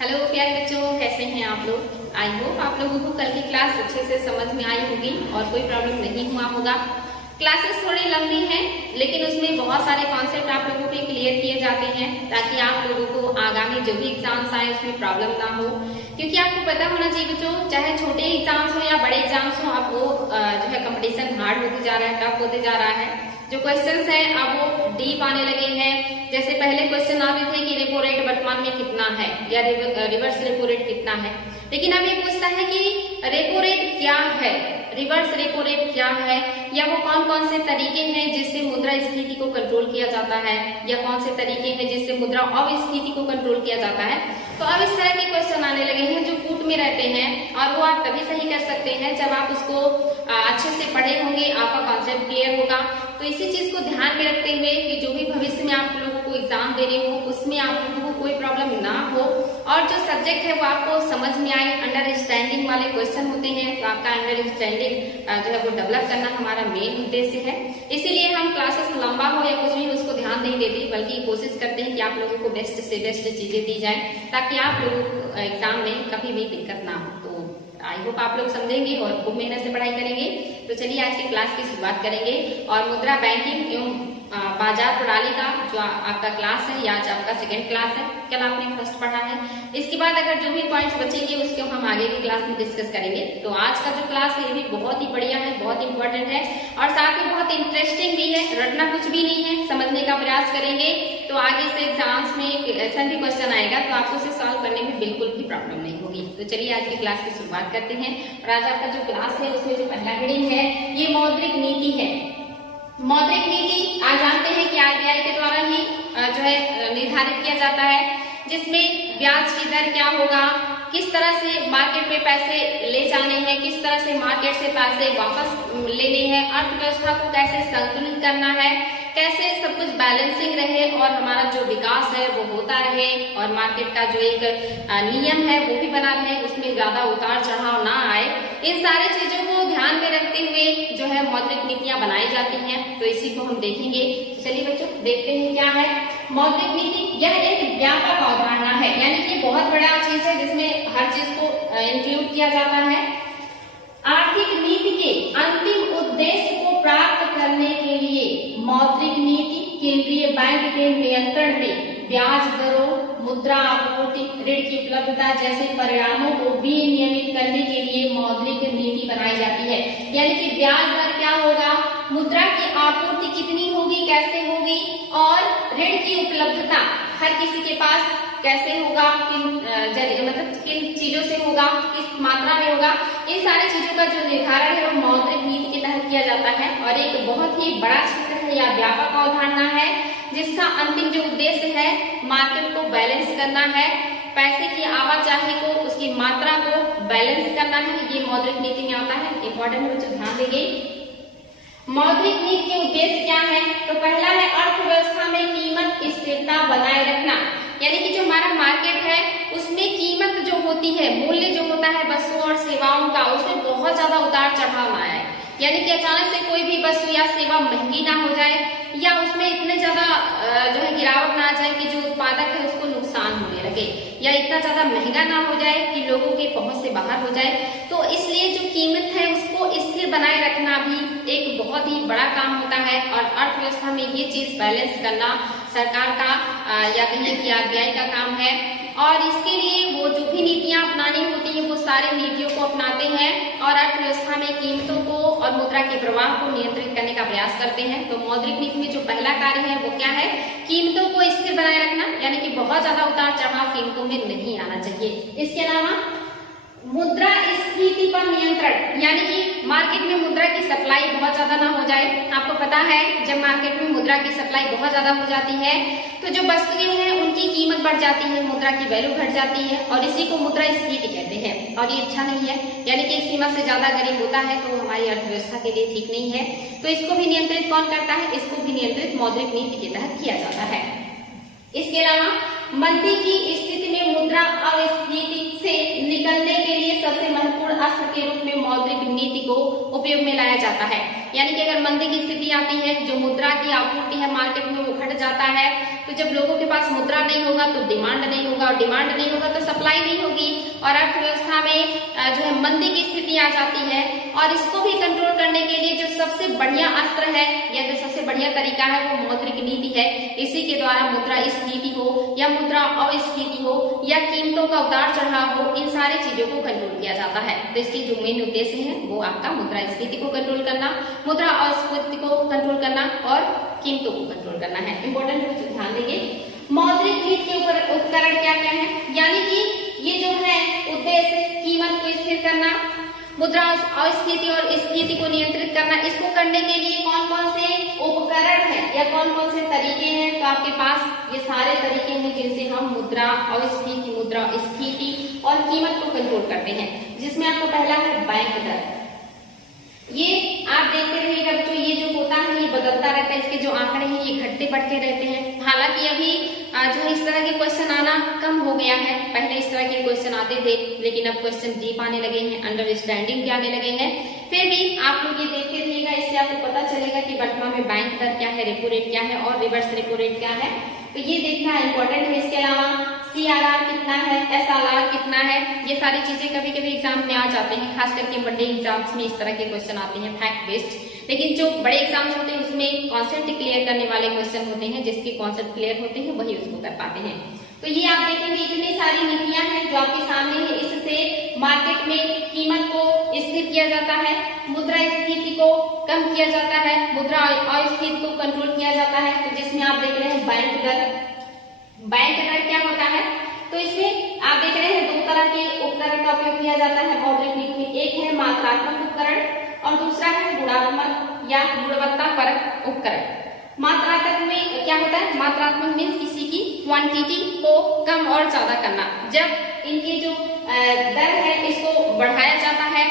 Hello प्यारे बच्चों, कैसे हैं आप लोग। आई होप आप लोगों को कल की क्लास अच्छे से समझ में आई होगी और कोई प्रॉब्लम नहीं हुआ होगा। क्लासेस थोड़ी लंबी हैं, लेकिन उसमें बहुत सारे कॉन्सेप्ट आप लोगों के क्लियर किए जाते हैं ताकि आप लोगों को आगामी जो भी एग्जाम्स आए उसमें प्रॉब्लम ना हो। क्योंकि आपको पता होना चाहिए बच्चों, चाहे छोटे एग्जाम्स हो या बड़े एग्जाम्स हो, अब वो जो है कंपटीशन हार्ड होते जा रहा है, टफ होते जा रहा है। जो क्वेश्चंस हैं अब वो डीप आने लगे हैं। जैसे पहले क्वेश्चन आते थे कि रेपो रेट वर्तमान में कितना है या रिवर्स रेपो रेट कितना है, लेकिन अब ये पूछता है कि रेपो रेट क्या है, रिवर्स रेपो रेट क्या है, या वो कौन कौन से तरीके हैं जिससे मुद्रास्फीति को कंट्रोल किया जाता है, या कौन से तरीके हैं जिससे मुद्रा अपस्फीति को कंट्रोल किया जाता है। तो अब इस तरह के क्वेश्चन आने लगे हैं जो कूट में रहते हैं, और वो आप तभी सही कर सकते हैं जब आप उसको अच्छे से पढ़े होंगे, आपका कॉन्सेप्ट क्लियर होगा। तो इसी चीज को ध्यान में रखते हुए कि जो भी भविष्य में आप लोगों को एग्जाम दे रहे हो उसमें आप लोगों को कोई प्रॉब्लम ना हो, और जो सब्जेक्ट है वो आपको समझ में आए, अंडरस्टैंडिंग वाले क्वेश्चन होते हैं, तो आपका अंडरस्टैंडिंग जो है वो डेवलप करना हमारा मेन उद्देश्य है। इसीलिए हम क्लासेस लंबा हो या कुछ भी उसको ध्यान नहीं देते, बल्कि कोशिश करते हैं कि आप लोगों को बेस्ट से बेस्ट चीजें दी जाए ताकि आप लोगों को एग्जाम में कभी भी दिक्कत ना हो। तो आई होप आप लोग समझेंगे और खूब मेहनत से पढ़ाई करेंगे। तो चलिए आज की क्लास की शुरुआत करेंगे, और मुद्रा बैंकिंग एवं बाजार प्रणाली का जो आपका क्लास है, या आज आपका सेकंड क्लास है, कल आपने फर्स्ट पढ़ा है। इसके बाद अगर जो भी पॉइंट्स बचेंगे उसको हम आगे की क्लास में डिस्कस करेंगे। तो आज का जो क्लास है ये भी बहुत ही बढ़िया है, बहुत इंपॉर्टेंट है, और साथ में बहुत इंटरेस्टिंग भी है। रटना कुछ भी नहीं है, समझने का प्रयास करेंगे तो आगे से एग्जाम्स में ऐसा भी क्वेश्चन आएगा तो आपको उसे सॉल्व करने में बिल्कुल भी प्रॉब्लम नहीं होगी। तो चलिए आज की क्लास की शुरुआत करते हैं। और आज आपका जो क्लास है उसमें जो पहला हेडिंग है ये मौद्रिक नीति है। मौद्रिक नीति आप जानते हैं कि आरबीआई के द्वारा ही जो है निर्धारित किया जाता है, जिसमें ब्याज की दर क्या होगा, किस तरह से मार्केट में पैसे ले जाने हैं, किस तरह से मार्केट से पैसे वापस लेने हैं, अर्थव्यवस्था को कैसे संतुलित करना है, कैसे सब कुछ बैलेंसिंग रहे और हमारा जो विकास है वो होता रहे, और मार्केट का जो एक नियम है वो भी बना रहे, उसमें ज्यादा उतार चढ़ाव ना आए। इन सारी चीजों को ध्यान में रखते हुए जो है मौद्रिक नीतियां बनाई जाती हैं। तो इसी को हम देखेंगे। चलिए बच्चों देखते हैं क्या है मौद्रिक नीति। यह एक व्यापक अवधारणा है, यानी कि बहुत बड़ा चीज है जिसमें हर चीज को इंक्लूड किया जाता है। आर्थिक नीति के अंतिम उद्देश्य को प्राप्त करने के लिए मौद्रिक नीति केंद्रीय बैंक के नियंत्रण में ब्याज दरों, मुद्रा आपूर्ति, ऋण की उपलब्धता जैसे परिणामों को विनियमित करने के लिए मौद्रिक नीति बनाई जाती है। यानी कि ब्याज दर क्या होगा, मुद्रा की आपूर्ति कितनी होगी, कैसे होगी, और ऋण की उपलब्धता हर किसी के पास कैसे होगा, किन चीजों से होगा, किस मात्रा में होगा, इन सारी चीजों का जो निर्धारण है वो मौद्रिक नीति के तहत किया जाता है। और एक बहुत ही बड़ा क्षेत्र है या व्यापक अवधारणा है जिसका अंतिम जो उद्देश्य है मार्केट को बैलेंस करना है, पैसे की आवाजाही को, उसकी मात्रा को बैलेंस करना है। ये मौद्रिक नीति में आता है, इंपॉर्टेंट है बच्चों, ध्यान देंगे। मौद्रिक नीति के उद्देश्य क्या है, तो पहला है अर्थव्यवस्था में कीमत स्थिरता बनाए रखना, यानी कि जो हमारा मार्केट है उसमें कीमत जो होती है, मूल्य जो होता है वस्तुओं और सेवाओं का, उसमें बहुत ज्यादा उतार चढ़ाव ना आए। यानी कि अचानक से कोई भी वस्तु या सेवा महंगी ना हो जाए, या उसमें इतने ज्यादा जो है गिरावट ना आ जाए कि जो उत्पादक है उसको नुकसान होने लगे, या इतना ज्यादा महंगा ना हो जाए कि लोगों के पहुंच से बाहर हो जाए। तो इसलिए जो कीमत है उसको स्थिर बनाए रखना भी एक बहुत ही बड़ा काम होता है, और अर्थव्यवस्था में ये चीज बैलेंस करना सरकार का या कहिए कि आरबीआई का काम है। और इसके लिए वो जो भी नीतियां अपनानी होती हैं वो सारी नीतियों को अपनाते हैं और अर्थव्यवस्था में कीमतों को और मुद्रा के प्रवाह को नियंत्रित करने का प्रयास करते हैं। तो मौद्रिक नीति में जो पहला कार्य है वो क्या है, कीमतों को स्थिर बनाए रखना, यानी कि बहुत ज्यादा उतार चढ़ाव कीमतों में नहीं आना चाहिए। इसके अलावा मुद्रा स्फीति पर नियंत्रण, यानी कि मार्केट में मुद्रा की सप्लाई बहुत ज्यादा ना हो जाए। आपको पता है जब मार्केट में मुद्रा की सप्लाई बहुत ज्यादा हो जाती है तो जो वस्तुएं हैं उनकी कीमत बढ़ जाती है, मुद्रा की वैल्यू घट जाती है, और इसी को मुद्रा स्फीति कहते हैं, और ये अच्छा नहीं है। यानी कि एक सीमा से ज्यादा गरीब होता है तो हमारी अर्थव्यवस्था के लिए ठीक नहीं है। तो इसको भी नियंत्रित कौन करता है, इसको भी नियंत्रित मौद्रिक नीति के तहत किया जाता है। इसके अलावा मंदी की स्थिति में मुद्रा अस्फीति से निकलने के लिए सबसे महत्वपूर्ण अस्त्र के रूप में मौद्रिक नीति को उपयोग में लाया जाता है। यानी कि अगर मंदी की स्थिति आती है, जो मुद्रा की आपूर्ति है मार्केट में वो घट जाता है, तो जब लोगों के पास मुद्रा नहीं होगा तो डिमांड नहीं होगा, और डिमांड नहीं होगा तो सप्लाई नहीं होगी, और अर्थव्यवस्था में जो है मंदी की स्थिति आ जाती है। और इसको भी कंट्रोल करने के लिए जो सबसे बढ़िया अस्त्र है या जो सबसे बढ़िया तरीका है वो मौद्रिक नीति है। इसी के द्वारा मुद्रास्फीति हो या मुद्रा अस्फीति हो या कीमतों का उतार चढ़ाव हो, इन सारी चीजों को कंट्रोल किया जाता है। तो इसकी जो मेन उद्देश्य है वो आपका मुद्रास्फीति को कंट्रोल करना, मुद्रा अस्फीति को कंट्रोल करना और कीमतों को कंट्रोल करना है। इंपॉर्टेंट है, ध्यान देंगे। मौद्रिक नीति के ऊपर उपकरण क्या क्या है, यानी कि ये जो है उद्देश्य कीमत को स्थिर करना, मुद्रा अस्फीति और स्फीति को नियंत्रित करना। इसको करने के लिए कौन कौन से उपकरण है या कौन कौन से तरीके हैं, तो आपके पास ये सारे तरीके हैं जिनसे हम मुद्रा अस्फीति, मुद्रा स्फीति और कीमत को कंट्रोल करते हैं। जिसमें आपको पहला है बैंक दर। ये आप देखते रहिएगा बच्चों, ये जो होता है ये बदलता रहता है, इसके जो आंकड़े हैं ये घटते बढ़ते रहते हैं। हालांकि अभी जो है इस तरह के क्वेश्चन आना कम हो गया है, पहले इस तरह के क्वेश्चन आते थे, लेकिन अब क्वेश्चन डीप आने लगे हैं, अंडरस्टैंडिंग के आने लगे हैं। फिर भी आप लोग ये देखते रहिएगा, इससे आपको पता चलेगा कि वर्तमान में बैंक दर क्या है, रेपो रेट क्या है और रिवर्स रेपो रेट क्या है, तो ये देखना इंपॉर्टेंट है। इसके अलावा CRR कितना है, SRR कितना है, ये सारी चीजें कभी कभी एग्जाम में आ जाते हैं, खास करके बड़े एग्जाम्स में इस तरह के क्वेश्चन आते हैं फैक्ट बेस्ड। लेकिन जो बड़े एग्जाम्स होते हैं उसमें कॉन्सेप्ट क्लियर करने वाले क्वेश्चन होते हैं, जिसके कॉन्सेप्ट क्लियर होते हैं वही उसको कर पाते हैं। तो ये आप देखेंगे इतनी सारी नीतियां हैं जो आपके सामने है, इससे मार्केट में कीमत को स्थिर किया जाता है, मुद्रास्फीति को कम किया जाता है, मुद्रा अस्फीति को कंट्रोल किया जाता है। तो जिसमें आप देख रहे हैं बैंक दर। बैंक दर क्या होता है, तो इसमें आप देख रहे हैं दो तरह के उपकरण का उपयोग किया जाता है मौद्रिक नीति में। एक है मात्रात्मक उपकरण और दूसरा है गुणात्मक या गुणवत्ता परक उपकरण। मात्रात्मक में क्या होता है, मात्रात्मक मीन्स किसी की क्वांटिटी को कम और ज्यादा करना। जब इनके जो दर है इसको बढ़ाया जाता है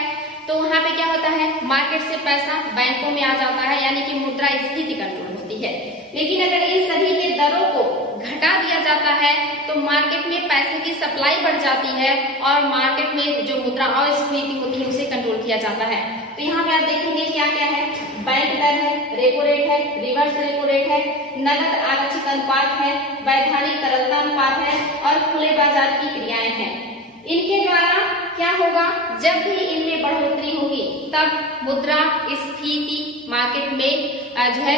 तो वहां पे क्या होता है, मार्केट से पैसा बैंकों में आ जाता है, यानी कि मुद्रास्फीति कंट्रोल होती है। लेकिन अगर इन सभी के दरों को घटा दिया जाता है तो मार्केट में पैसे की सप्लाई बढ़ जाती है और मार्केट में जो मुद्रा अस्फीति होती है उसे कंट्रोल किया जाता है। तो यहाँ पे आप देखेंगे क्या क्या है, बैंक दर है, रेपो रेट है, रिवर्स रेपो रेट है, नकद आरक्षित अनुपात है, वैधानिक तरलता अनुपात है और खुले बाजार की क्रियाएं हैं। इनके द्वारा क्या होगा, जब भी इनमें बढ़ोतरी होगी तब मुद्रा स्फीति मार्केट में जो है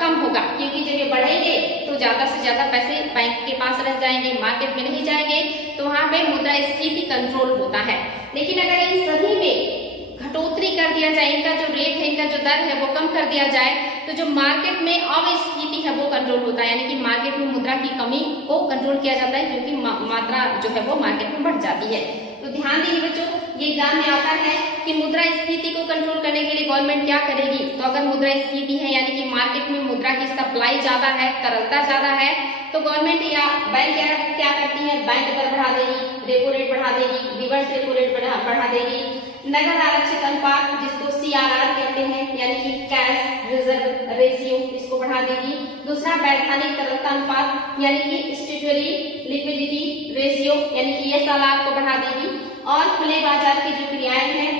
कम होगा, क्योंकि जब ये बढ़ेंगे तो ज्यादा से ज्यादा पैसे बैंक के पास रह जाएंगे, मार्केट में नहीं जाएंगे, तो वहां पे मुद्रास्फीति कंट्रोल होता है। लेकिन अगर इन सभी में घटोतरी कर दिया जाए, इनका जो रेट है, इनका जो दर है वो कम कर दिया जाए, तो जो मार्केट में अस्फीति है वो कंट्रोल होता है, यानी कि मार्केट में मुद्रा की कमी को कंट्रोल किया जाता है, क्योंकि मात्रा जो है वो मार्केट में बढ़ जाती है। तो ध्यान दीजिए बच्चों, ये एग्जाम में आता है कि मुद्रास्फीति को कंट्रोल करने के लिए गवर्नमेंट क्या करेगी। तो अगर मुद्रास्फीति है यानी कि मार्केट में मुद्रा की सप्लाई ज्यादा है, तरलता ज्यादा है, तो गवर्नमेंट या बैंक क्या करती है, बैंक दर बढ़ा देगी, रेपो रेट बढ़ा देगी, रिवर्स रेपो रेट बढ़ा देगी, नगद आरक्षित अनुपात जिसको CRR कहते हैं यानी कि कैश रिजर्व रेशियो, इसको बढ़ा देगी। दूसरा वैधानिक तरलता अनुपात यानी कि स्टैट्यूटरी लिक्विडिटी रेशियो यानी कि SLR को बढ़ा देगी, और खुले बाजार की जो क्रियाएं हैं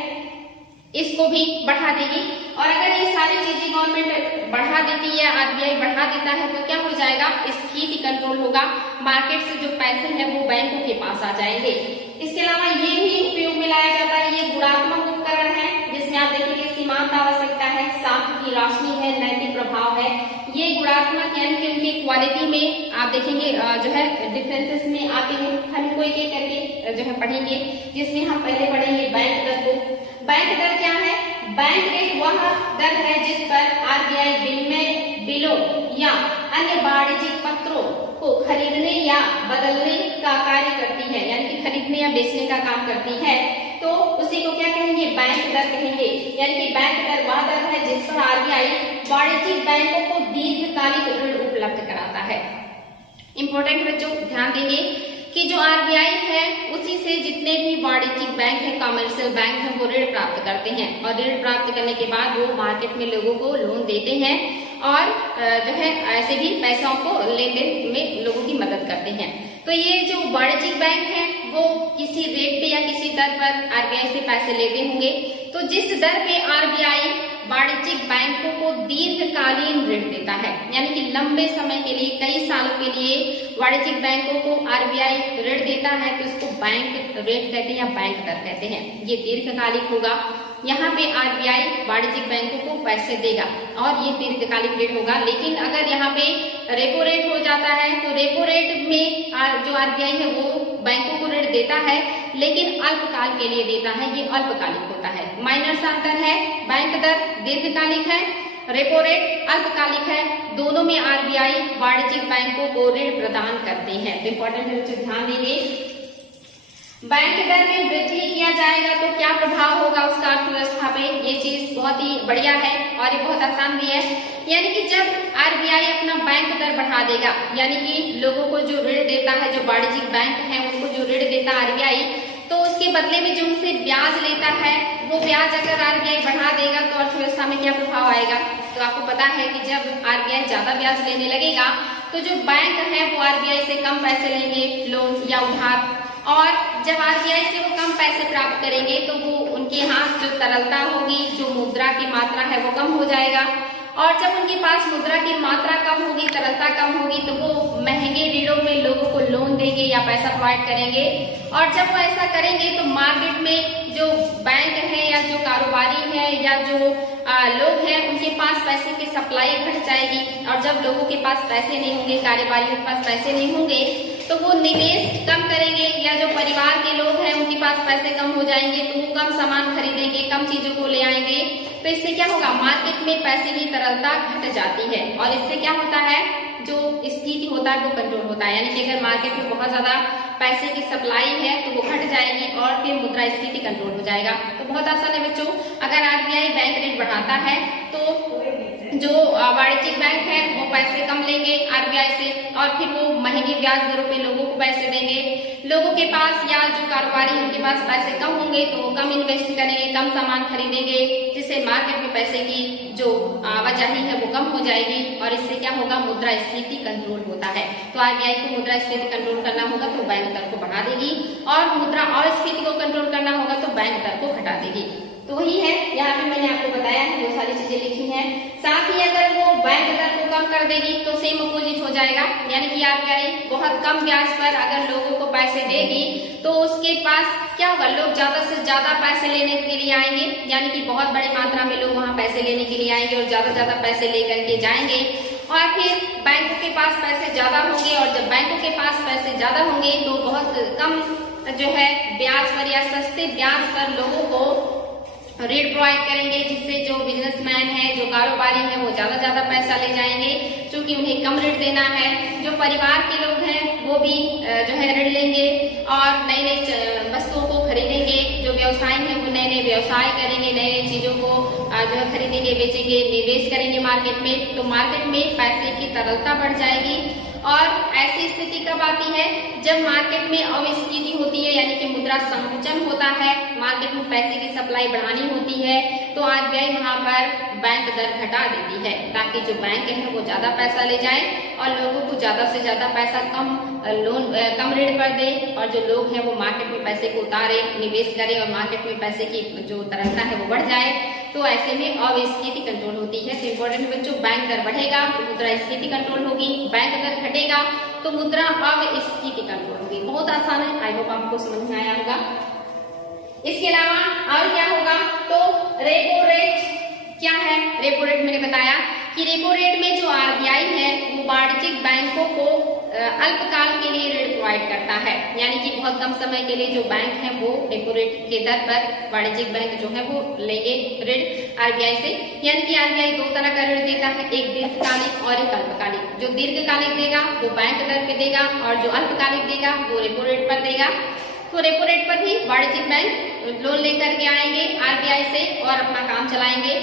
इसको भी बढ़ा देगी। और अगर ये सारी चीजें गवर्नमेंट बढ़ा देती है, RBI बढ़ा देता है, तो क्या हो जाएगा, स्फीति कंट्रोल होगा, मार्केट से जो पैसे हैं वो बैंकों के पास आ जाएंगे। इसके अलावा ये भी उपयोग में लाया जाता है, ये गुणात्मक उपकरण है, जिसमें आप देखेंगे सीमांत आवश्यकता है, साख की राशि है, नैतिक प्रभाव है। ये गुणात्मक यानी कि उनकी क्वालिटी में आप देखेंगे जो है डिफरेंसेस में आते हैं, हम कोई के करके जो है पढ़ेंगे, जिसमें हम पहले पढ़ेंगे बैंक दर को। बैंक दर क्या है, बैंक रेट वह दर है जिस पर RBI विनिमय बिलों या अन्य वाणिज्यिक पत्रों को खरीदने या बदलने का कार्य करती है, यानी कि खरीदने या बेचने का काम करती है, तो उसी को क्या कहेंगे, बैंक दर कहेंगे। यानी कि बैंक दर वह दर है जिस पर RBI वाणिज्यिक बैंकों को दीर्घकालिक ऋण उपलब्ध कराता है। इंपॉर्टेंट बच्चों ध्यान देंगे कि जो RBI है उसी से जितने भी वाणिज्यिक बैंक है, कमर्शियल बैंक है, वो ऋण प्राप्त करते हैं, और ऋण प्राप्त करने के बाद वो मार्केट में लोगों को लोन देते हैं और जो है ऐसे भी पैसों को लेन देन में लोगों की मदद करते हैं। तो ये जो वाणिज्यिक बैंक है वो किसी रेट पे या किसी दर पर RBI से पैसे लेते होंगे, तो जिस दर पे RBI वाणिज्यिक बैंकों को दीर्घकालीन ऋण देता है, यानी कि लंबे समय के लिए, कई सालों के लिए वाणिज्यिक बैंकों को आरबीआई ऋण देता है, तो इसको बैंक रेट कहते हैं या बैंक दर कहते हैं। ये दीर्घकालिक होगा। यहाँ पे आरबीआई वाणिज्यिक बैंकों को पैसे देगा और ये दीर्घकालिक ऋण होगा। लेकिन अगर यहाँ पे रेपो रेट हो जाता है तो रेपो रेट में जो आरबीआई है वो बैंकों को ऋण देता है, लेकिन अल्पकाल के लिए देता है, ये अल्पकालिक होता है। माइनर सा अंतर है, बैंक दर दीर्घकालिक है, रेपो रेट अल्पकालिक है। दोनों में आरबीआई वाणिज्यिक बैंकों को ऋण प्रदान करते हैं। तो इम्पोर्टेंट है बच्चों, ध्यान देंगे। बैंक दर में वृद्धि किया जाएगा तो क्या प्रभाव होगा उसका अर्थव्यवस्था पे, ये चीज बहुत ही बढ़िया है और ये बहुत आसान भी है। यानी कि जब आरबीआई अपना बैंक दर बढ़ा देगा, यानी कि लोगों को जो ऋण देता है, जो वाणिज्यिक बैंक है उनको जो ऋण देता है आरबीआई, तो उसके बदले में जो उनसे ब्याज लेता है, वो ब्याज अगर आरबीआई बढ़ा देगा तो अर्थव्यवस्था में क्या प्रभाव आएगा। तो आपको पता है कि जब आरबीआई ज्यादा ब्याज लेने लगेगा तो जो बैंक है वो आरबीआई से कम पैसे लेंगे, लोन या उधार, और जब आरबीआई से वो कम पैसे प्राप्त करेंगे तो वो उनके यहाँ जो तरलता होगी, जो मुद्रा की मात्रा है वो कम हो जाएगा, और जब उनके पास मुद्रा की मात्रा कम होगी, तरलता कम होगी, तो वो महंगे ऋणों में लोगों को लोन देंगे या पैसा प्रोवाइड करेंगे। और जब वो ऐसा करेंगे तो मार्केट में जो बैंक है या जो कारोबारी है या जो लोग हैं उनके पास पैसे की सप्लाई घट जाएगी, और जब लोगों के पास पैसे नहीं होंगे, कारोबारियों के पास पैसे नहीं होंगे, तो वो निवेश कम करेंगे, या जो परिवार के लोग हैं उनके पास पैसे कम हो जाएंगे तो वो कम सामान खरीदेंगे, कम चीजों को ले आएंगे। तो इससे क्या होगा, मार्केट में पैसे की तरलता घट जाती है, और इससे क्या होता है, जो स्थिति होता है वो कंट्रोल होता है। यानी कि अगर मार्केट में बहुत ज्यादा पैसे की सप्लाई है तो वो घट जाएगी और फिर मुद्रा स्थिति कंट्रोल हो जाएगा। तो बहुत आसान है बच्चों, अगर आरबीआई बैंक रेट बढ़ाता है तो जो वाणिज्यिक बैंक है वो पैसे कम लेंगे आरबीआई से, और फिर वो महंगी ब्याज दरों पे लोगों को पैसे देंगे। लोगों के पास या जो कारोबारी उनके पास पैसे कम होंगे तो वो कम इन्वेस्ट करेंगे, कम सामान खरीदेंगे, जिससे मार्केट में पैसे की जो आवाजाही है वो कम हो जाएगी, और इससे क्या होगा, मुद्रा स्थिति कंट्रोल होता है। तो आरबीआई को मुद्रा स्थिति कंट्रोल करना होगा तो बैंक दर को बढ़ा देगी, और मुद्रा और स्थिति को कंट्रोल करना होगा तो बैंक दर को घटा देगी। तो वही है, यहाँ पे मैंने आपको बताया है, बहुत सारी चीजें लिखी हैं। साथ ही अगर वो बैंक दर को कम कर देगी तो सेम अपोजिट हो जाएगा, यानी कि आरबीआई बहुत कम ब्याज पर अगर लोगों को पैसे देगी तो उसके पास क्या होगा, लोग ज्यादा से ज्यादा पैसे लेने के लिए आएंगे, यानी कि बहुत बड़ी मात्रा में लोग वहाँ पैसे लेने के लिए आएंगे और ज्यादा पैसे लेकर के जाएंगे, और फिर बैंकों के पास पैसे ज्यादा होंगे, और जब बैंकों के पास पैसे ज्यादा होंगे तो बहुत कम जो है ब्याज पर या सस्ते ब्याज पर लोगों को ऋण प्रोवाइड करेंगे, जिससे जो बिजनेसमैन है, जो कारोबारी है, वो ज्यादा पैसा ले जाएंगे, क्योंकि उन्हें कम ऋण देना है। जो परिवार के लोग हैं वो भी जो है ऋण लेंगे और नई नई वस्तुओं को खरीदेंगे। जो व्यवसायी है वो नए नए व्यवसाय करेंगे, नई नई चीजों को जो है खरीदेंगे, बेचेंगे, निवेश करेंगे मार्केट में। तो मार्केट में पैसे की तरलता बढ़ जाएगी, और ऐसी स्थिति कब आती है, जब मार्केट में अवस्थिति होती है, यानी कि मुद्रा संकुचन होता है, मार्केट में पैसे की सप्लाई बढ़ानी होती है, तो आरबीआई वहां पर बैंक दर घटा देती है, ताकि जो बैंक है वो ज्यादा पैसा ले जाए और लोगों को ज्यादा से ज्यादा पैसा कम ऋण पर दे, और जो लोग हैं वो मार्केट में पैसे को उतारे, निवेश करे, और मार्केट में पैसे की जो तरलता है वो बढ़ जाए। तो ऐसे में अवस्थिति कंट्रोल होती है। तो इम्पोर्टेंट बच्चों, बैंक दर बढ़ेगा तो मुद्रा स्थिति कंट्रोल होगी, बैंक दर घटेगा तो मुद्रा अवस्थिति कंट्रोल होगी। बहुत आसान है, आई होप आपको समझ में आया होगा। इसके अलावा और क्या होगा, तो रेपो रेट क्या है। रेपो रेट मैंने बताया कि रेपो रेट में जो आरबीआई है वो वाणिज्यिक बैंकों को अल्पकाल के लिए ऋण प्रोवाइड करता है, यानी कि बहुत कम समय के लिए जो बैंक है वो रेपो रेट के दर पर वाणिज्यिक बैंक जो है वो लेंगे ऋण आरबीआई से। यानी कि आरबीआई दो तरह का ऋण देता है, एक दीर्घकालिक और एक अल्पकालिक। जो दीर्घकालिक देगा वो बैंक दर पे देगा, और जो अल्पकालिक देगा वो रेपो रेट पर देगा। तो रेपो रेट पर ही वाणिज्यिक बैंक लोन लेकर के आएंगे आरबीआई से और अपना काम चलाएंगे।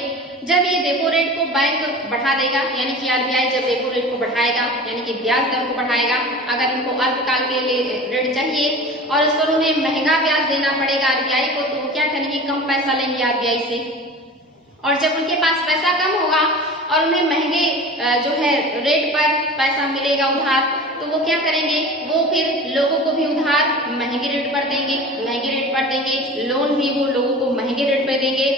जब ये रेपो रेट को बैंक बढ़ा देगा, यानी कि आरबीआई जब रेपो रेट को बढ़ाएगा, यानी कि ब्याज दर को बढ़ाएगा, अगर उनको अल्पकाल के लिए ऋण चाहिए और उस पर उन्हें महंगा ब्याज देना पड़ेगा आरबीआई को, तो वो क्या करेंगे, कम पैसा लेंगे आरबीआई से। और जब उनके पास पैसा कम होगा और उन्हें महंगे जो है रेट पर पैसा मिलेगा उधार, तो वो क्या करेंगे, वो फिर लोगों को भी उधार महंगे रेट पर देंगे, लोन भी वो लोगों को महंगे रेट पर देंगे।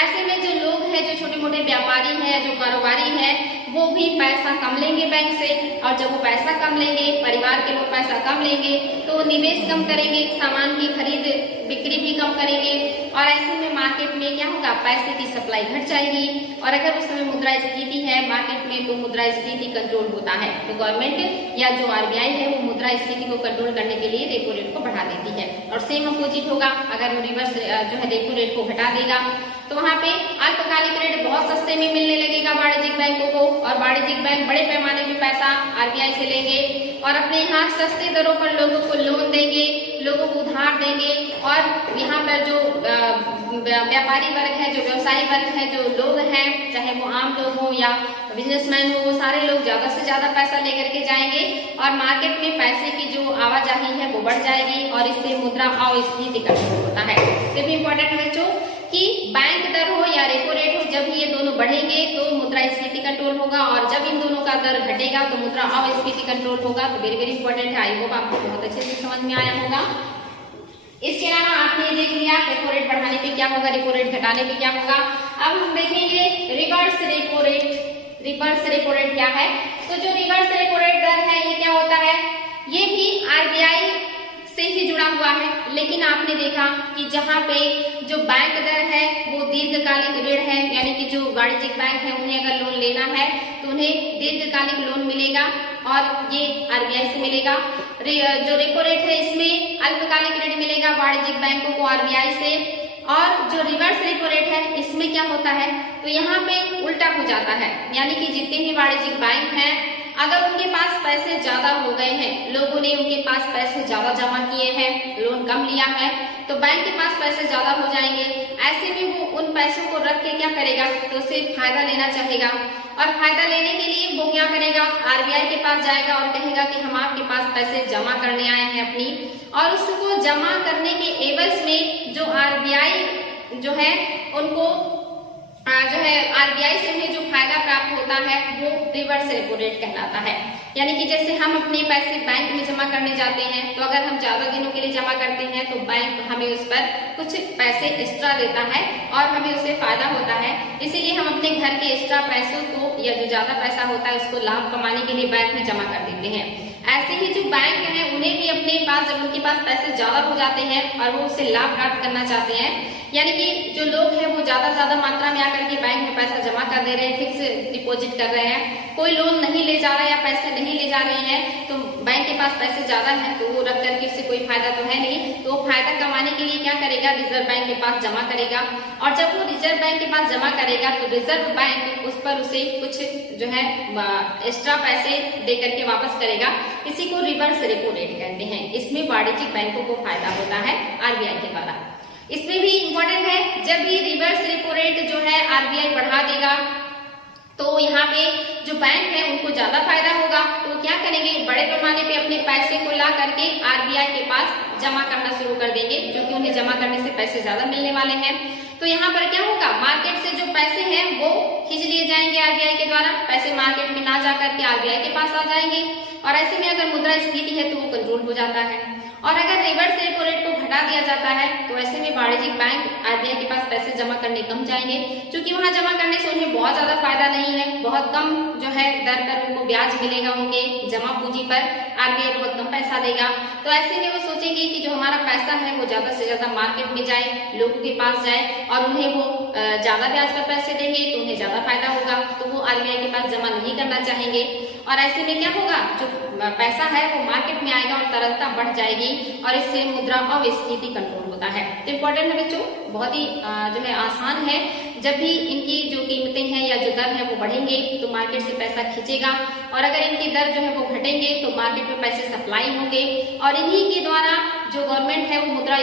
ऐसे में जो लोग हैं, जो छोटे मोटे व्यापारी हैं, जो कारोबारी हैं, वो भी पैसा कम लेंगे बैंक से, और जब वो पैसा कम लेंगे, परिवार के लोग पैसा कम लेंगे तो निवेश कम करेंगे, सामान की खरीद बिक्री भी कम करेंगे, और ऐसे में मार्केट में क्या होगा, पैसे की सप्लाई घट जाएगी। और अगर उस समय मुद्रास्फीति है मार्केट में तो मुद्रास्फीति कंट्रोल होता है, तो गवर्नमेंट या जो आरबीआई है वो मुद्रास्फीति को कंट्रोल करने के लिए रेपो रेट को बढ़ा देती है। और सेम अपोजिट होगा, अगर वो रिवर्स जो है रेपो रेट को घटा देगा तो वहाँ पे अल्पकालिक ऋण बहुत सस्ते में मिलने लगेगा वाणिज्यिक बैंकों को, और वाणिज्यिक बैंक बड़े पैमाने पे पैसा आरबीआई से लेंगे और अपने यहाँ सस्ते दरों पर लोगों को लोन देंगे, लोगों को उधार देंगे। और यहाँ पर जो व्यापारी वर्ग है, जो व्यवसायी वर्ग है, जो लोग हैं, चाहे वो आम लोग हो या बिजनेसमैन हो, वो सारे लोग ज्यादा से ज्यादा पैसा लेकर के जाएंगे और मार्केट में पैसे की जो आवाजाही है वो बढ़ जाएगी, और इससे मुद्रा अस्फीति कंट्रोल होता है। ये भी इम्पोर्टेंट है बच्चों कि बैंक दर हो या रेपो रेट हो, जब ये दोनों बढ़ेंगे तो मुद्रास्फीति कंट्रोल होगा, और जब इन दोनों का दर घटेगा तो मुद्रा अस्फीति कंट्रोल होगा। तो वेरी वेरी इंपॉर्टेंट है, आई होप आपको बहुत अच्छे से समझ में आया होगा। इसके अलावा आपने देख लिया रेपो रेट बढ़ाने पे क्या होगा, रेपो रेट घटाने पे क्या होगा। अब हम देखेंगे reverse repo rate. Reverse repo rate क्या है? तो जो रिवर्स रेपो रेट दर है ये क्या होता है, ये भी आरबीआई से ही जुड़ा हुआ है, लेकिन आपने देखा कि जहाँ पे जो बैंक दर है वो दीर्घकालिक ऋण है, यानी कि जो वाणिज्यिक बैंक है उन्हें अगर लोन लेना है तो उन्हें दीर्घकालिक लोन मिलेगा और ये आरबीआई से मिलेगा। जो रेपो रेट है इसमें अल्पकालिक ऋण मिलेगा वाणिज्यिक बैंकों को आरबीआई से, और जो रिवर्स रेपो रेट है इसमें क्या होता है, तो यहाँ पे उल्टा हो जाता है, यानी कि जितने भी वाणिज्यिक बैंक हैं अगर उनके पास पैसे ज्यादा हो गए हैं, लोगों ने उनके पास पैसे ज्यादा जमा किए हैं, लोन कम लिया है, तो बैंक के पास पैसे ज्यादा हो जाएंगे। ऐसे में वो उन पैसों को रख के क्या करेगा, तो उसे फायदा लेना चाहेगा, और फायदा लेने के लिए वो क्या करेगा, आरबीआई के पास जाएगा और कहेगा कि हम आपके पास पैसे जमा करने आए हैं अपनी, और उसको जमा करने के एवज में जो आरबीआई जो है उनको जो है आरबीआई से उन्हें जो फायदा प्राप्त होता है वो रिवर्स रेपो रेट कहलाता है। यानी कि जैसे हम अपने पैसे बैंक में जमा करने जाते हैं तो अगर हम ज्यादा दिनों के लिए जमा करते हैं तो बैंक हमें उस पर कुछ पैसे एक्स्ट्रा देता है और हमें उससे फायदा होता है, इसीलिए हम अपने घर के एक्स्ट्रा पैसों को या जो ज्यादा पैसा होता है उसको लाभ कमाने के लिए बैंक में जमा कर देते हैं। ऐसे ही जो बैंक है उन्हें भी अपने पास जब उनके पास पैसे ज्यादा हो जाते हैं और वो उससे लाभ प्राप्त करना चाहते हैं, यानी कि जो लोग हैं वो ज्यादा मात्रा में आकर के बैंक में पैसा जमा कर दे रहे हैं, फिक्स डिपॉजिट कर रहे हैं, कोई लोन नहीं ले जा रहा है या पैसे नहीं ले जा रहे हैं, तो बैंक के पास पैसे ज्यादा हैं तो वो रख करके उससे कोई फायदा तो है नहीं, तो फायदा कमाने के लिए क्या करेगा, रिजर्व बैंक के पास जमा करेगा, और जब वो रिजर्व बैंक के पास जमा करेगा तो रिजर्व बैंक उस पर उसे कुछ जो है एक्स्ट्रा पैसे दे करके वापस करेगा। इसी को रिवर्स रेपो रेट कहते हैं। इसमें वाणिज्यिक बैंकों को फायदा होता है आरबीआई के द्वारा। इसमें भी इम्पोर्टेंट है, जब भी रिवर्स रेपो रेट जो है आरबीआई बढ़ा देगा तो यहाँ पे जो बैंक है उनको ज्यादा फायदा होगा, तो क्या करेंगे, बड़े पैमाने पे अपने पैसे को ला करके आरबीआई के पास जमा करना शुरू कर देंगे, क्योंकि उन्हें जमा करने से पैसे ज्यादा मिलने वाले हैं। तो यहाँ पर क्या होगा, मार्केट से जो पैसे हैं वो खींच लिए जाएंगे आरबीआई के द्वारा, पैसे मार्केट में ना जा करके आरबीआई के पास आ जाएंगे, और ऐसे में अगर मुद्रास्फीति है तो वो कंट्रोल हो जाता है। और अगर रिवर्स रेपो रेट को घटा दिया जाता है तो ऐसे में वाणिज्यिक बैंक आरबीआई के पास पैसे जमा करने कम जाएंगे, क्योंकि वहां जमा करने से उन्हें बहुत ज्यादा फायदा नहीं है, बहुत कम जो है दर पर उनको ब्याज मिलेगा, उनके जमा पूंजी पर आरबीआई बहुत कम पैसा देगा। तो ऐसे में वो सोचेंगे कि जो हमारा पैसा है वो ज्यादा से ज्यादा मार्केट में जाए, लोगों के पास जाए, और उन्हें वो ज्यादा ब्याज पर पैसे देंगे तो उन्हें ज्यादा फायदा होगा, तो वो आरबीआई के पास जमा नहीं करना चाहेंगे, और ऐसे में क्या होगा, जो पैसा है वो मार्केट में आएगा और तरलता बढ़ जाएगी, और इससे मुद्रा अस्फीति कंट्रोल होता है। तो इम्पोर्टेंट है बच्चों, बहुत ही जो है आसान है, जब भी इनकी जो कीमतें हैं या जो दर है वो बढ़ेंगे तो मार्केट से पैसा खींचेगा, और अगर इनकी दर जो है वो घटेंगे तो मार्केट में पैसे सप्लाई होंगे, और इन्हीं के द्वारा जो गवर्नमेंट है वो मुद्रा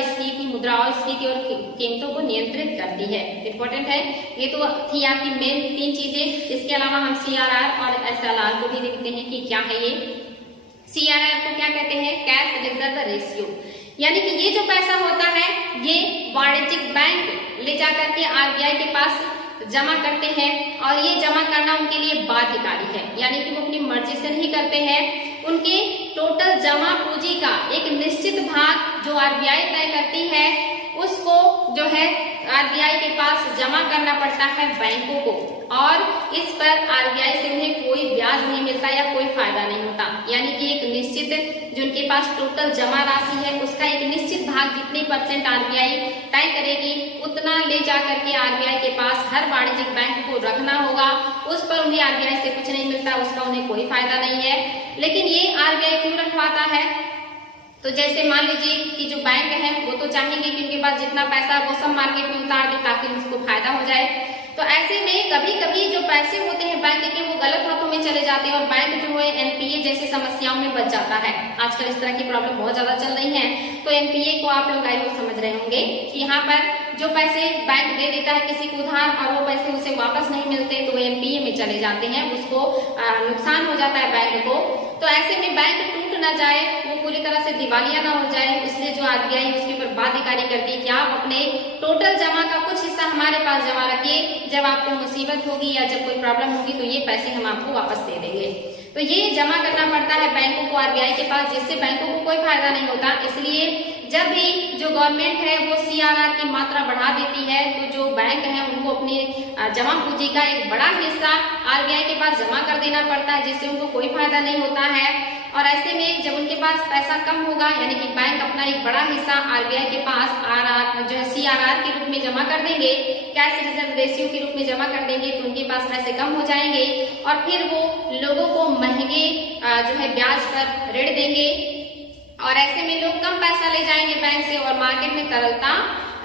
अस्फीति और कीमतों को नियंत्रित करती है। इम्पोर्टेंट है, ये तो थी आपकी मेन 3 चीजें। इसके अलावा हम CRR और SLR को भी देखते हैं कि क्या है ये। CRR को क्या कहते हैं, कैश रिजर्व रेशियो, यानी कि ये जो पैसा होता है ये वाणिज्यिक बैंक ले जाकर के आरबीआई के पास जमा करते हैं, और ये जमा करना उनके लिए बाध्यकारी है, यानी कि वो अपनी मर्जी से नहीं करते हैं, उनके टोटल जमा पूंजी का एक निश्चित भाग जो आरबीआई तय करती है उसको जो है आरबीआई के पास जमा करना पड़ता है बैंकों को, और इस पर आरबीआई से उन्हें कोई ब्याज नहीं मिलता या कोई फायदा नहीं होता। यानी कि एक निश्चित जो उनके पास टोटल जमा राशि है उसका एक निश्चित भाग जितनी % आरबीआई तय करेगी उतना ले जा करके आरबीआई के पास हर वाणिज्यिक बैंक को रखना होगा। उस पर उन्हें आरबीआई से कुछ नहीं मिलता, उसका उन्हें कोई फायदा नहीं है। लेकिन ये आरबीआई क्यों रखवाता है? तो जैसे मान लीजिए कि जो बैंक है वो तो चाहेंगे कि उनके पास जितना पैसा वो सब मार्केट में उतार दे ताकि उसको फायदा हो जाए। तो ऐसे में कभी कभी जो पैसे होते हैं बैंक के वो गलत हाथों में चले जाते हैं और बैंक जो है एनपीए जैसी समस्याओं में बच जाता है। आजकल इस तरह की प्रॉब्लम बहुत ज्यादा चल रही है। तो एनपीए को आप लोग आई समझ रहे होंगे कि यहाँ पर जो पैसे बैंक दे देता है किसी को उधार और वो पैसे उसे वापस नहीं मिलते तो एनपीए में चले जाते हैं, उसको नुकसान हो जाता है बैंक को। तो ऐसे में बैंक टूट ना जाए, वो पूरी तरह से दिवालिया ना हो जाए, इसलिए जो आरबीआई उसके ऊपर बाध्यकारी करती है कि आप अपने टोटल जमा का कुछ हिस्सा हमारे पास जमा रखिए, जब आपको मुसीबत होगी या जब कोई प्रॉब्लम होगी तो ये पैसे हम आपको वापस दे देंगे। तो ये जमा करना पड़ता है बैंकों को आरबीआई के पास, जिससे बैंकों को कोई फायदा नहीं होता। इसलिए जब भी जो गवर्नमेंट है वो सीआरआर की मात्रा बढ़ा देती है तो जो बैंक है उनको अपनी जमा पूंजी का एक बड़ा हिस्सा आरबीआई के पास जमा कर देना पड़ता है, जिससे उनको कोई फायदा नहीं होता है। और ऐसे में जब उनके पास पैसा कम होगा यानी कि बैंक अपना एक बड़ा हिस्सा आरबीआई के पास जो है सीआरआर के रूप में जमा कर देंगे, कैश रिजर्व रेशियो के रूप में जमा कर देंगे, तो उनके पास पैसे कम हो जाएंगे और फिर वो लोगों को महंगे जो है ब्याज पर ऋण देंगे और ऐसे में लोग कम पैसा ले जाएंगे बैंक से और मार्केट में तरलता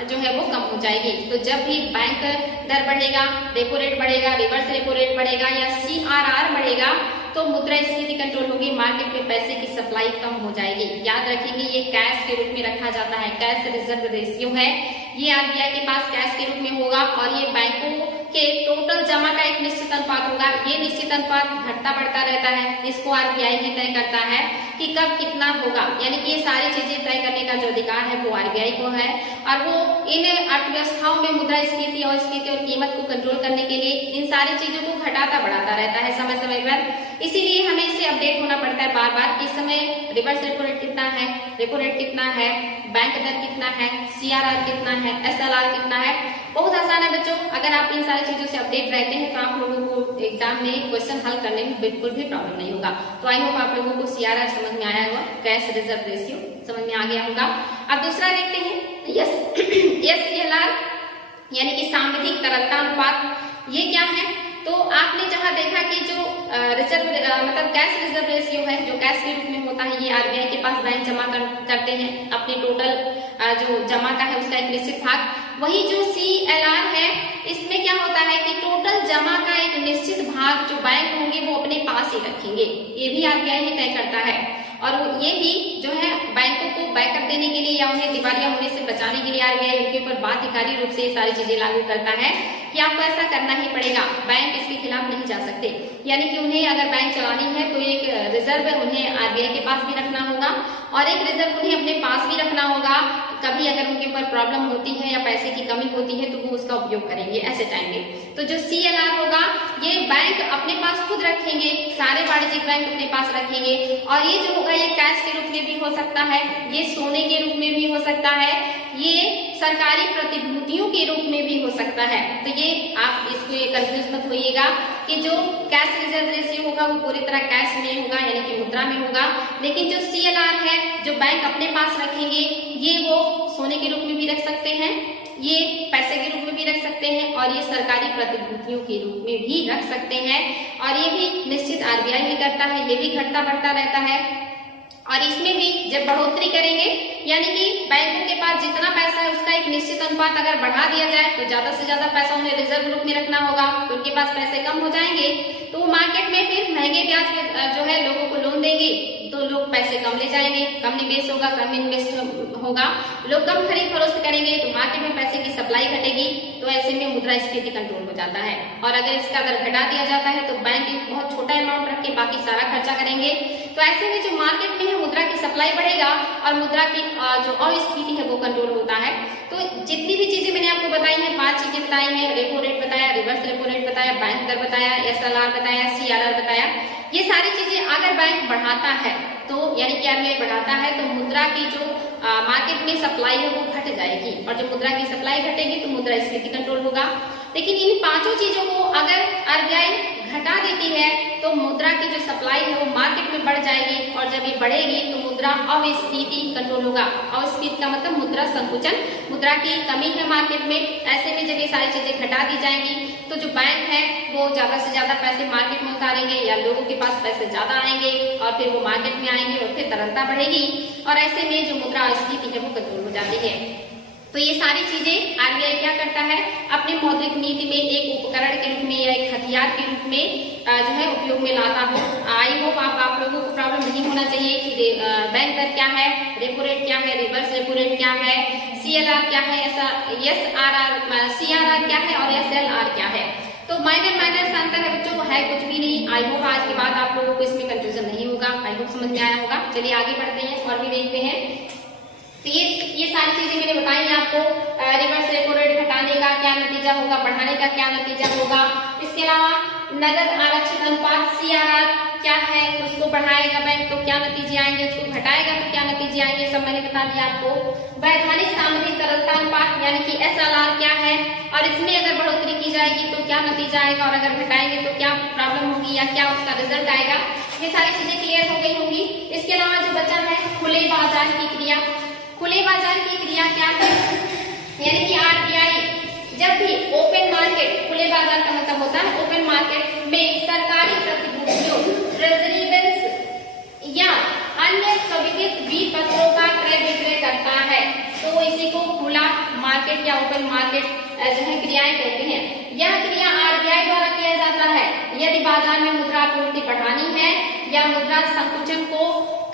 जो है वो कम हो जाएगी। तो जब भी बैंक दर बढ़ेगा, रेपो रेट बढ़ेगा, रिवर्स रेपो रेट बढ़ेगा या सीआरआर बढ़ेगा तो मुद्रास्फीति कंट्रोल होगी, मार्केट में पैसे की सप्लाई कम हो जाएगी। याद रखेंगे ये कैश के रूप में रखा जाता है, कैश रिजर्व रेशियो है, ये आरबीआई के पास कैश के रूप में होगा और ये बैंकों के टोटल जमा का एक निश्चित अनुपात होगा। ये निश्चित अनुपात घटता बढ़ता रहता है, इसको आरबीआई ही तय करता है कि कब कितना होगा। यानी कि ये सारी चीजें तय करने का जो अधिकार है वो आरबीआई को है और वो इन अर्थव्यवस्थाओं में मुद्रास्फीति और स्फीति और कीमत को कंट्रोल करने के लिए इन सारी चीजों को घटाता बढ़ाता रहता है समय समय पर। इसीलिए हमें इससे अपडेट होना पड़ता है बार बार कि इस समय रिवर्स रेपो रेट कितना है, रेपो रेट कितना है, बैंक दर कितना है, सीआरआर कितना है, एसएलआर कितना है। बहुत आसान है बच्चों, अगर आप इन सारी चीजों से अपडेट रहते हैं तो आप लोगों को एग्जाम में क्वेश्चन हल करने में बिल्कुल भी प्रॉब्लम नहीं होगा। तो आई होप आप लोगों को सीआरआर समझ में आया होगा, कैश रिजर्व रेशियो समझ में आ गया होगा। अब दूसरा देखते हैं एसएलआर यानी कि सांविधिक तरलता अनुपात। ये क्या है? तो आपने जहां देखा कि जो रिजर्व मतलब कैश रिजर्व रेशियो है जो कैश के रूप में होता है, ये आरबीआई के पास बैंक जमा करते हैं अपने टोटल जो जमा का है उसका एक निश्चित भाग। वही जो सीएलआर है इसमें क्या होता है कि टोटल जमा का एक निश्चित भाग जो बैंक होंगे वो अपने पास ही रखेंगे, ये भी आरबीआई ही तय करता है। और ये भी जो है बैंकों को बैकअप देने के लिए या उन्हें दिवालिया होने से बचाने के लिए आरबीआई उनके ऊपर बाध्यकारी रूप से ये सारी चीजें लागू करता है कि आपको ऐसा करना ही पड़ेगा, बैंक इसके खिलाफ नहीं जा सकते। यानी कि उन्हें अगर बैंक चलानी है तो एक रिजर्व उन्हें आरबीआई के पास भी रखना होगा और एक रिजर्व उन्हें अपने पास भी रखना होगा। कभी अगर उनके ऊपर प्रॉब्लम होती है या पैसे की कमी होती है तो वो उसका उपयोग करेंगे ऐसे टाइम में। तो जो सीएलआर होगा ये बैंक अपने पास खुद रखेंगे, सारे वाणिज्यिक बैंक अपने पास रखेंगे और ये जो होगा ये कैश के रूप में भी हो सकता है, ये सोने के रूप में भी हो सकता है, ये सरकारी प्रतिभूतियों के रूप में भी हो सकता है। तो ये आप इसको ये कंफ्यूज मत होइएगा कि जो कैश रिजर्व रेशियो होगा वो पूरी तरह कैश में होगा यानी कि मुद्रा में होगा, लेकिन जो सीएलआर है जो बैंक अपने पास रखेंगे ये वो सोने के रूप में भी रख सकते हैं, ये पैसे के रूप में भी रख सकते हैं और ये सरकारी प्रतिभूतियों के रूप में भी रख सकते हैं और ये भी निश्चित आरबीआई ही करता है, ये भी घटता बढ़ता रहता है। और इसमें भी जब बढ़ोतरी करेंगे यानी कि बैंकों के पास जितना पैसा है उसका एक निश्चित अनुपात अगर बढ़ा दिया जाए तो ज्यादा से ज्यादा पैसा उन्हें रिजर्व रूप में रखना होगा, तो उनके पास पैसे कम हो जाएंगे तो वो मार्केट में फिर महंगे ब्याज पे जो है लोगों को लोन देंगे तो लोग पैसे कम ले जाएंगे, कम निवेश होगा, कम इन्वेस्ट होगा, लोग कम खरीद फरोख्त करेंगे तो मार्केट में पैसे की सप्लाई घटेगी, तो ऐसे में मुद्रास्फीति कंट्रोल हो जाता है। और अगर इसका दर घटा दिया जाता है तो बैंक एक बहुत छोटा अमाउंट रख के बाकी सारा खर्चा करेंगे, तो ऐसे में जो मार्केट में है मुद्रा की सप्लाई बढ़ेगा और मुद्रा की जो अस्फीति है वो कंट्रोल होता है। तो जितनी भी चीजें मैंने आपको बताई हैं, 5 चीजें बताई हैं, रेपो रेट बताया, रिवर्स रेपो रेट बताया, बैंक दर बताया, एसएलआर बताया, सीआरआर बताया, ये सारी चीजें अगर बैंक बढ़ाता है तो यानी कि आरबीआई बढ़ाता है तो मुद्रा की जो मार्केट में सप्लाई है वो घट जाएगी, और जब मुद्रा की सप्लाई घटेगी तो मुद्रास्फीति कंट्रोल होगा। लेकिन इन पांचों चीजों को अगर आरबीआई घटा देती है तो मुद्रा की जो सप्लाई है वो मार्केट में बढ़ जाएगी, और जब ये बढ़ेगी तो मुद्रा अस्फीति कंट्रोल होगा। अस्फीति का मतलब मुद्रा संकुचन, मुद्रा की कमी है मार्केट में। ऐसे में जब ये सारी चीजें घटा दी जाएंगी तो जो बैंक है वो ज्यादा से ज्यादा पैसे मार्केट में उतारेंगे, या लोगों के पास पैसे ज्यादा आएंगे और फिर वो मार्केट में आएंगे और फिर तरलता बढ़ेगी, और ऐसे में जो मुद्रा अस्फीति है वो कंट्रोल हो जाती है। तो ये सारी चीजें आरबीआई क्या करता है, अपने मौद्रिक नीति में एक उपकरण के रूप में या एक हथियार के रूप में जो है उपयोग में लाता हो। आई होप आप लोगों को प्रॉब्लम नहीं होना चाहिए कि बैंक दर क्या है, रेपो रेट क्या है, रिवर्स रेपो रेट क्या है, सीएलआर क्या है, ऐसा सीआरआर क्या है और एसएलआर क्या है। तो माइनर अंतर है बच्चों, है कुछ भी नहीं। आई होप आज के बाद आप लोगों को इसमें कंफ्यूजन नहीं होगा, आई होप समझ में आया होगा। चलिए आगे बढ़ते हैं और भी देखते हैं। तो ये सारी चीजें मैंने बताई आपको। रिवर्स रेपो रेट घटाने का क्या नतीजा होगा, बढ़ाने का क्या नतीजा होगा। इसके अलावा नगद आरक्षित अनुपात सीआरआर क्या है, उसको बढ़ाएगा बैंक तो क्या नतीजे आएंगे, उसको घटाएगा तो क्या नतीजे आएंगे, सब मैंने बता दिया आपको। वैधानिक सामग्री तरलता अनुपात यानी कि एसएलआर क्या है, और इसमें अगर बढ़ोतरी की जाएगी तो क्या नतीजा आएगा, और अगर घटाएंगे तो क्या प्रॉब्लम होगी या क्या उसका रिजल्ट आएगा। ये सारी चीजें क्लियर हो गई होंगी। इसके अलावा जो बचा है खुले बाजार की क्रिया। खुले बाजार की क्रिया क्या है, यानी कि आरबीआई जब भी ओपन मार्केट, खुले बाजार का मतलब होता है ओपन मार्केट में सरकारी प्रतिभूतियों, ट्रेजरी बिल्स या अन्य स्वीकृत विपत्रों का क्रय विक्रय करता है तो इसी को खुला मार्केट या ओपन मार्केट जो है क्रियाएं कहते हैं। यह क्रिया आरबीआई द्वारा किया जाता है यदि बाजार में मुद्रा आपूर्ति बढ़ानी है या मुद्रा संकुचन को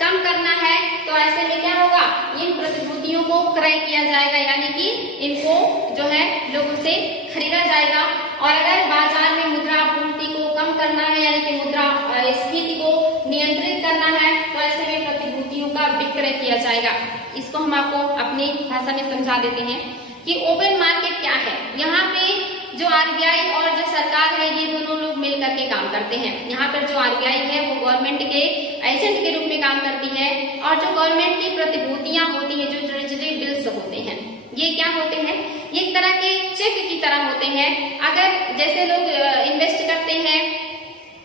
कम करना है, तो ऐसे में क्या होगा, इन प्रतिभूतियों को क्रय किया जाएगा, यानी कि इनको जो है लोगों से खरीदा जाएगा। और अगर बाजार में मुद्रा आपूर्ति को कम करना है यानी कि मुद्रा स्फीति को नियंत्रित करना है तो ऐसे में प्रतिभूतियों का विक्रय किया जाएगा। इसको हम आपको अपनी भाषा में समझा देते हैं कि ओपन मार्केट क्या है। यहाँ पे जो आरबीआई और जो सरकार है ये दोनों लोग मिल करके काम करते हैं। यहाँ पर जो आरबीआई है वो गवर्नमेंट के एजेंट के रूप में काम करती है, और जो गवर्नमेंट की प्रतिभूतियां होती है, जो ट्रेजरी बिल्स होते हैं, ये क्या होते हैं, ये एक तरह के चेक की तरह होते हैं। अगर जैसे लोग इन्वेस्ट करते हैं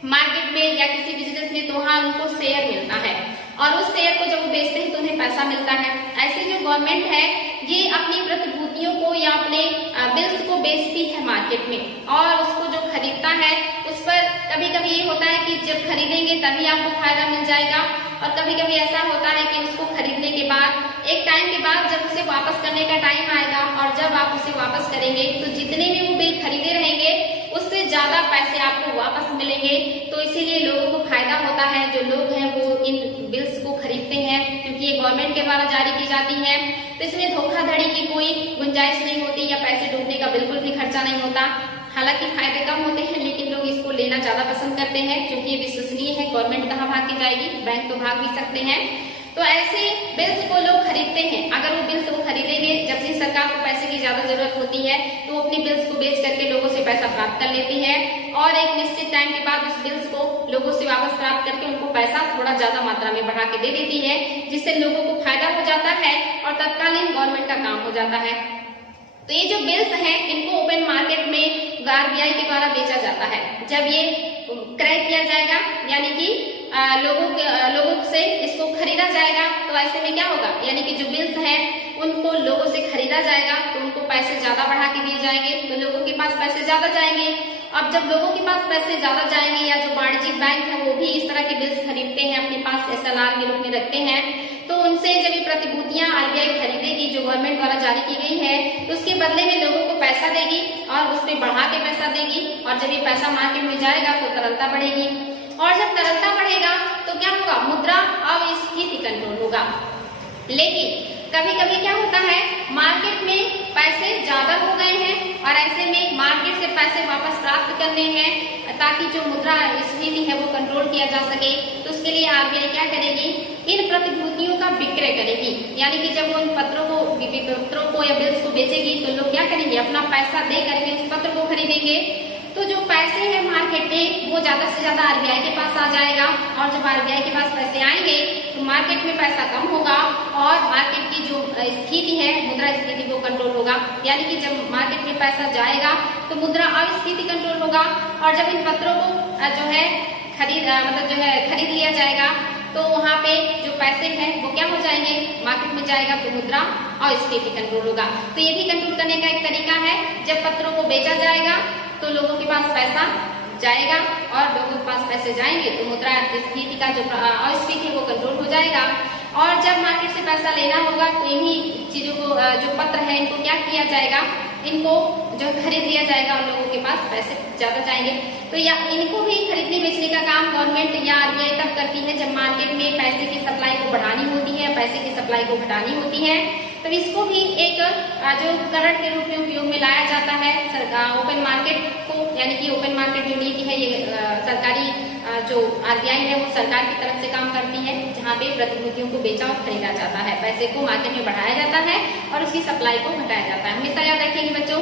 मार्केट में या किसी बिजनेस में तो वहाँ उनको शेयर मिलता है, और उस शेयर को जब वो बेचते हैं तो उन्हें पैसा मिलता है। ऐसे जो गवर्नमेंट है ये अपनी प्रतिभूतियों को या अपने बिल्स को बेचती है मार्केट में, और उसको जो खरीदता है उस पर कभी कभी ये होता है कि जब खरीदेंगे तभी आपको फायदा मिल जाएगा, और कभी कभी ऐसा होता है कि उसको खरीदने के बाद एक टाइम के बाद जब उसे वापस करने का टाइम आएगा और जब आप उसे वापस करेंगे तो जितने भी वो बिल खरीदे रहेंगे उससे ज्यादा पैसे आपको वापस मिलेंगे। तो इसीलिए लोगों को फायदा होता है, जो लोग हैं वो इन बिल्स को खरीदते हैं क्योंकि ये गवर्नमेंट के द्वारा जारी की जाती है। तो इसमें धोखाधड़ी की कोई गुंजाइश नहीं होती या पैसे डूबने का बिल्कुल भी खर्चा नहीं होता। हालांकि फायदे कम होते हैं लेकिन लोग इसको लेना ज्यादा पसंद करते हैं क्योंकि ये विश्वसनीय है। गवर्नमेंट कहाँ भाग के जाएगी, बैंक तो भाग भी सकते हैं। तो ऐसे बिल्स को लोग खरीदते हैं। अगर वो बिल्स को खरीदेंगे, जब से सरकार को पैसे की ज्यादा जरूरत होती है तो अपने बिल्स को बेच करके लोगों से पैसा प्राप्त कर लेती है, और एक निश्चित टाइम के बाद उस बिल्स को लोगों से वापस प्राप्त करके उनको पैसा थोड़ा ज्यादा मात्रा में बढ़ा के दे देती है, जिससे लोगों को फायदा हो जाता है और तत्कालीन गवर्नमेंट का काम हो जाता है। तो ये जो बिल्स हैं इनको ओपन मार्केट में आरबीआई के द्वारा बेचा जाता है। जब ये क्रय किया जाएगा यानी कि लोगों से इसको खरीदा जाएगा तो ऐसे में क्या होगा, यानी कि जो बिल्स हैं उनको लोगों से खरीदा जाएगा तो उनको पैसे ज्यादा बढ़ा के दिए जाएंगे, तो लोगों के पास पैसे ज्यादा जाएंगे। अब जब लोगों के पास पैसे ज्यादा जाएंगे या जो वाणिज्यिक बैंक है वो भी इस तरह के बिल्स खरीदते हैं, अपने पास एसएलआर के रूप में रखते हैं, तो उनसे जब ये प्रतिभूतियां आरबीआई खरीदेगी जो गवर्नमेंट द्वारा जारी की गई है तो उसके बदले में लोगों को पैसा देगी और उस पर बढ़ा के पैसा देगी, और जब ये पैसा मार्केट में जाएगा तो तरलता बढ़ेगी, और जब तरलता बढ़ेगा तो क्या होगा, मुद्रा अस्फीति कंट्रोल होगा। लेकिन कभी कभी क्या होता है, मार्केट में पैसे ज्यादा हो गए हैं और ऐसे में मार्केट से पैसे वापस प्राप्त करने हैं ताकि जो मुद्रा स्फीति है वो कंट्रोल किया जा सके, तो उसके लिए आरबीआई क्या करेगी, इन प्रतिभूतियों का विक्रय करेगी। यानी कि जब वो इन पत्रों को या बिल्स को बेचेगी तो लोग क्या करेंगे, अपना पैसा दे करके उस पत्र को खरीदेंगे, तो जो पैसे हैं मार्केट में वो ज्यादा से ज्यादा आरबीआई के पास आ जाएगा, और जब आरबीआई के पास पैसे आएंगे तो मार्केट में पैसा कम होगा और मार्केट की जो स्थिति है, मुद्रा स्थिति, वो कंट्रोल होगा। यानी कि जब मार्केट में पैसा जाएगा तो मुद्रा अस्फीति कंट्रोल होगा, और जब इन पत्रों को जो है खरीद लिया जाएगा तो वहाँ पे जो पैसे हैं वो क्या हो जाएंगे, मार्केट में जाएगा तो मुद्रा और स्फीति कंट्रोल होगा। तो ये भी कंट्रोल करने का एक तरीका है, जब पत्रों को बेचा जाएगा तो लोगों के पास पैसा जाएगा, और लोगों के पास पैसे जाएंगे तो मुद्रा स्फीति का जो अस्फीति वो कंट्रोल हो जाएगा। और जब मार्केट से पैसा लेना होगा तो इन्हीं चीजों को, जो पत्र है, इनको क्या किया जाएगा, इनको जो खरीद लिया जाएगा, उन लोगों के पास पैसे ज्यादा जाएंगे। तो या इनको भी खरीदने बेचने का काम गवर्नमेंट या आरबीआई तब करती है जब मार्केट में पैसे की सप्लाई को बढ़ानी होती है, पैसे की सप्लाई को घटानी होती है। तो इसको भी एक जो उपकरण के रूप में उपयोग में लाया जाता है ओपन मार्केट को, यानी कि ओपन मार्केट जो नीति है, ये सरकारी जो आरबीआई है वो सरकार की तरफ से काम करती है, जहाँ पे प्रतिभूतियों को बेचा और खरीदा जाता है, पैसे को मार्केट में बढ़ाया जाता है और उसकी सप्लाई को घटाया जाता है। हमेशा याद रखेंगे बच्चों,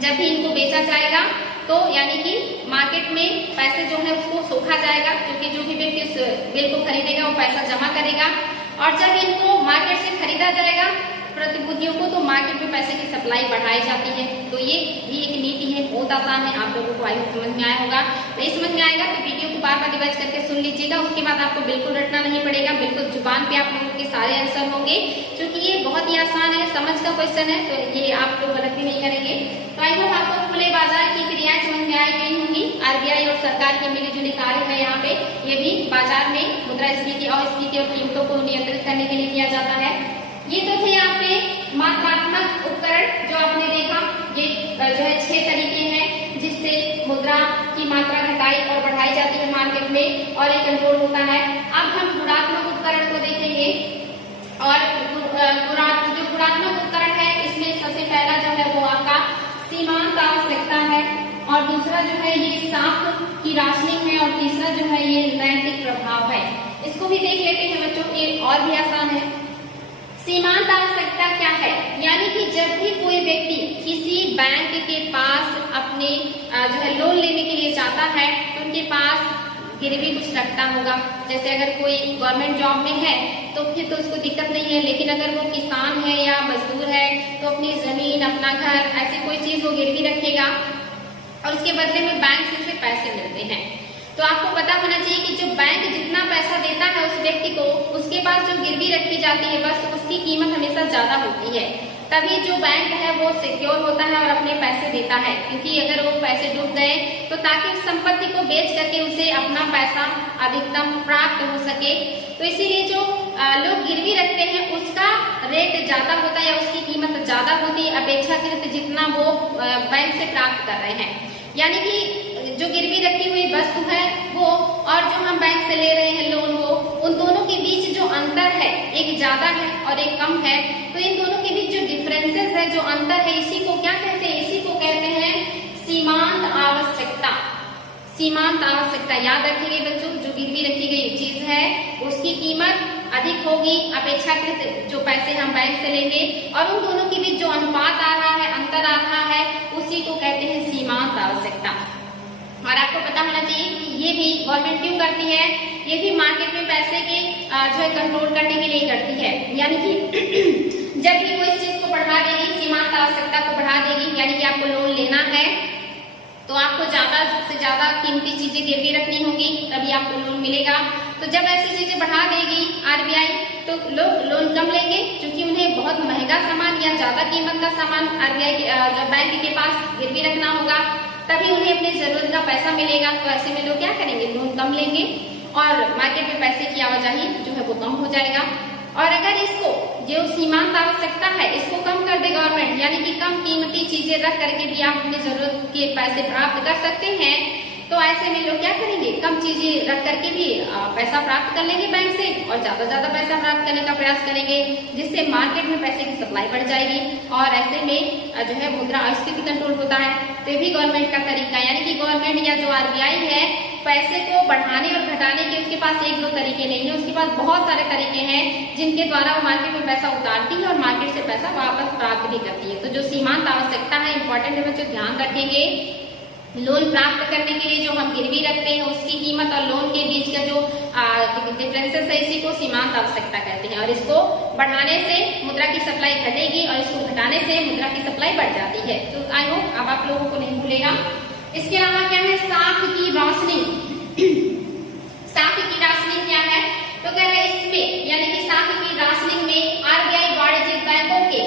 जब भी इनको बेचा जाएगा तो यानी कि मार्केट में पैसे जो है उसको सोखा जाएगा, क्योंकि जो भी व्यक्ति इस बिल को खरीदेगा वो पैसा जमा करेगा, और जब इनको मार्केट से खरीदा जाएगा प्रतिभूतियों को, तो मार्केट में पैसे की सप्लाई बढ़ाई जाती है। तो ये भी एक नीति है, बहुत आसान है, आप लोगों को आई समझ में आया होगा। नहीं समझ में आएगा तो वीडियो को बार बार रिवाइज करके सुन लीजिएगा, उसके बाद आपको बिल्कुल रटना नहीं पड़ेगा, बिल्कुल जुबान पे आप लोगों के सारे आंसर होंगे, क्योंकि ये बहुत ही आसान है, समझ का क्वेश्चन है, तो ये आप लोग गलत भी नहीं करेंगे। तो आई होप आपको खुले बाजार की क्रियाएं समझ में आई गई होंगी। आरबीआई और सरकार के मिली जुली कार्य है यहाँ पे, ये भी बाजार में मुद्रास्फीति, अस्फीति और कीमतों को नियंत्रित करने के लिए किया जाता है। ये तो थे आपने मात्रात्मक उपकरण जो आपने देखा, ये जो है 6 तरीके हैं जिससे मुद्रा की मात्रा घटाई और बढ़ाई जाती है मार्केट में, और ये कंट्रोल होता है। अब हम गुणात्मक उपकरण को देखेंगे, और जो गुणात्मक उपकरण है इसमें सबसे पहला जो है वो आपका सीमांत आवश्यकता है, और दूसरा जो है ये साख की राशनिंग है, और तीसरा जो है ये नैतिक प्रभाव है। इसको भी देख लेते हैं बच्चों, ये और भी आसान है। सीमांत आवश्यकता क्या है, यानी कि जब भी कोई व्यक्ति किसी बैंक के पास अपने जो है लोन लेने के लिए जाता है तो उनके पास गिरवी कुछ रखता होगा। जैसे अगर कोई गवर्नमेंट जॉब में है तो फिर तो उसको दिक्कत नहीं है, लेकिन अगर वो किसान है या मजदूर है तो अपनी जमीन, अपना घर, ऐसी कोई चीज वो गिरवी रखेगा और उसके बदले में बैंक से उसे पैसे मिलते हैं। तो आपको पता होना चाहिए कि जो बैंक जितना पैसा देता है उस व्यक्ति को, उसके पास जो गिरवी रखी जाती है बस उसकी कीमत हमेशा ज्यादा होती है, तभी जो बैंक है वो सिक्योर होता है और अपने पैसे देता है। क्योंकि अगर वो पैसे डूब गए तो ताकि उस संपत्ति को बेच करके उसे अपना पैसा अधिकतम प्राप्त हो सके, तो इसीलिए जो लोग गिरवी रखते हैं उसका रेट ज्यादा होता है या उसकी कीमत ज्यादा होती है अपेक्षाकृत जितना वो बैंक से प्राप्त कर रहे हैं। यानी कि जो गिरवी रखी हुई वस्तु है वो और जो हम बैंक से ले रहे हैं लोन, वो उन दोनों के बीच जो अंतर है, एक ज्यादा है और एक कम है, तो इन दोनों के बीच जो डिफरेंसेस है, जो अंतर है, इसी को क्या कहते हैं? इसी को कहते हैं सीमांत आवश्यकता। सीमांत आवश्यकता याद रखेंगे बच्चों, जो गिरवी रखी गई चीज है उसकी कीमत अधिक होगी अपेक्षाकृत जो पैसे हम बैंक से लेंगे, और उन दोनों के बीच जो अनुपात आ रहा है, अंतर आ रहा है, उसी को कहते हैं सीमांत आवश्यकता। और आपको पता होना चाहिए कि ये भी गवर्नमेंट क्यों करती है, ये भी मार्केट में पैसे के जो है कंट्रोल करने के लिए करती है। यानी कि जब भी वो इस चीज को बढ़ा देगी, सीमांत आवश्यकता को बढ़ा देगी, यानी कि आपको लोन लेना है तो आपको ज्यादा से ज्यादा कीमती चीजें गिरवी रखनी होगी, तभी आपको लोन मिलेगा। तो जब ऐसी चीजें बढ़ा देगी आरबीआई तो लोग लोन कम लेंगे, क्योंकि उन्हें बहुत महंगा सामान या ज्यादा कीमत का सामान आरबीआई बैंक के पास गिरवी रखना होगा, तभी उन्हें अपनी जरूरत का पैसा मिलेगा। तो ऐसे में लोग क्या करेंगे? लोन कम लेंगे और मार्केट में पैसे की आवाजाही जो है वो कम हो जाएगा। और अगर इसको जो सीमांत आवश्यकता है इसको कम कर दे गवर्नमेंट, यानी कि कम कीमती चीजें रख करके भी आप अपनी जरूरत के पैसे प्राप्त कर सकते हैं, तो ऐसे में लोग क्या करेंगे? कम चीजें रख करके भी पैसा प्राप्त कर लेंगे बैंक से और ज्यादा पैसा प्राप्त करने का प्रयास करेंगे, जिससे मार्केट में पैसे की सप्लाई बढ़ जाएगी और ऐसे में जो है मुद्रा अस्फीति कंट्रोल होता है। तो ये भी गवर्नमेंट का तरीका, यानी कि गवर्नमेंट या जो आरबीआई है पैसे को बढ़ाने और घटाने के उसके पास एक दो तरीके नहीं है, उसके पास बहुत सारे तरीके हैं जिनके द्वारा वो मार्केट में पैसा उतारती है और मार्केट से पैसा वापस प्राप्त भी करती है। तो जो सीमांत आवश्यकता है इंपॉर्टेंट है बच्चों, ध्यान रखेंगे। लोन प्राप्त करने के लिए जो हम गिरवी रखते हैं उसकी कीमत और लोन के बीच का जो डिफरेंसेस है इसी को सीमांत आवश्यकता कहते हैं। और इसको बढ़ाने से मुद्रा की सप्लाई घटेगी और इसको घटाने से मुद्रा की सप्लाई बढ़ जाती है। तो आई होप अब आप लोगों को नहीं भूलेगा। इसके अलावा क्या है, साख की रोशनी। साख की रोशनी क्या है, तो कह रहे हैं इसमें यानी कि साख की रोशनी में आरबीआई वाणिज्यिक बैंकों के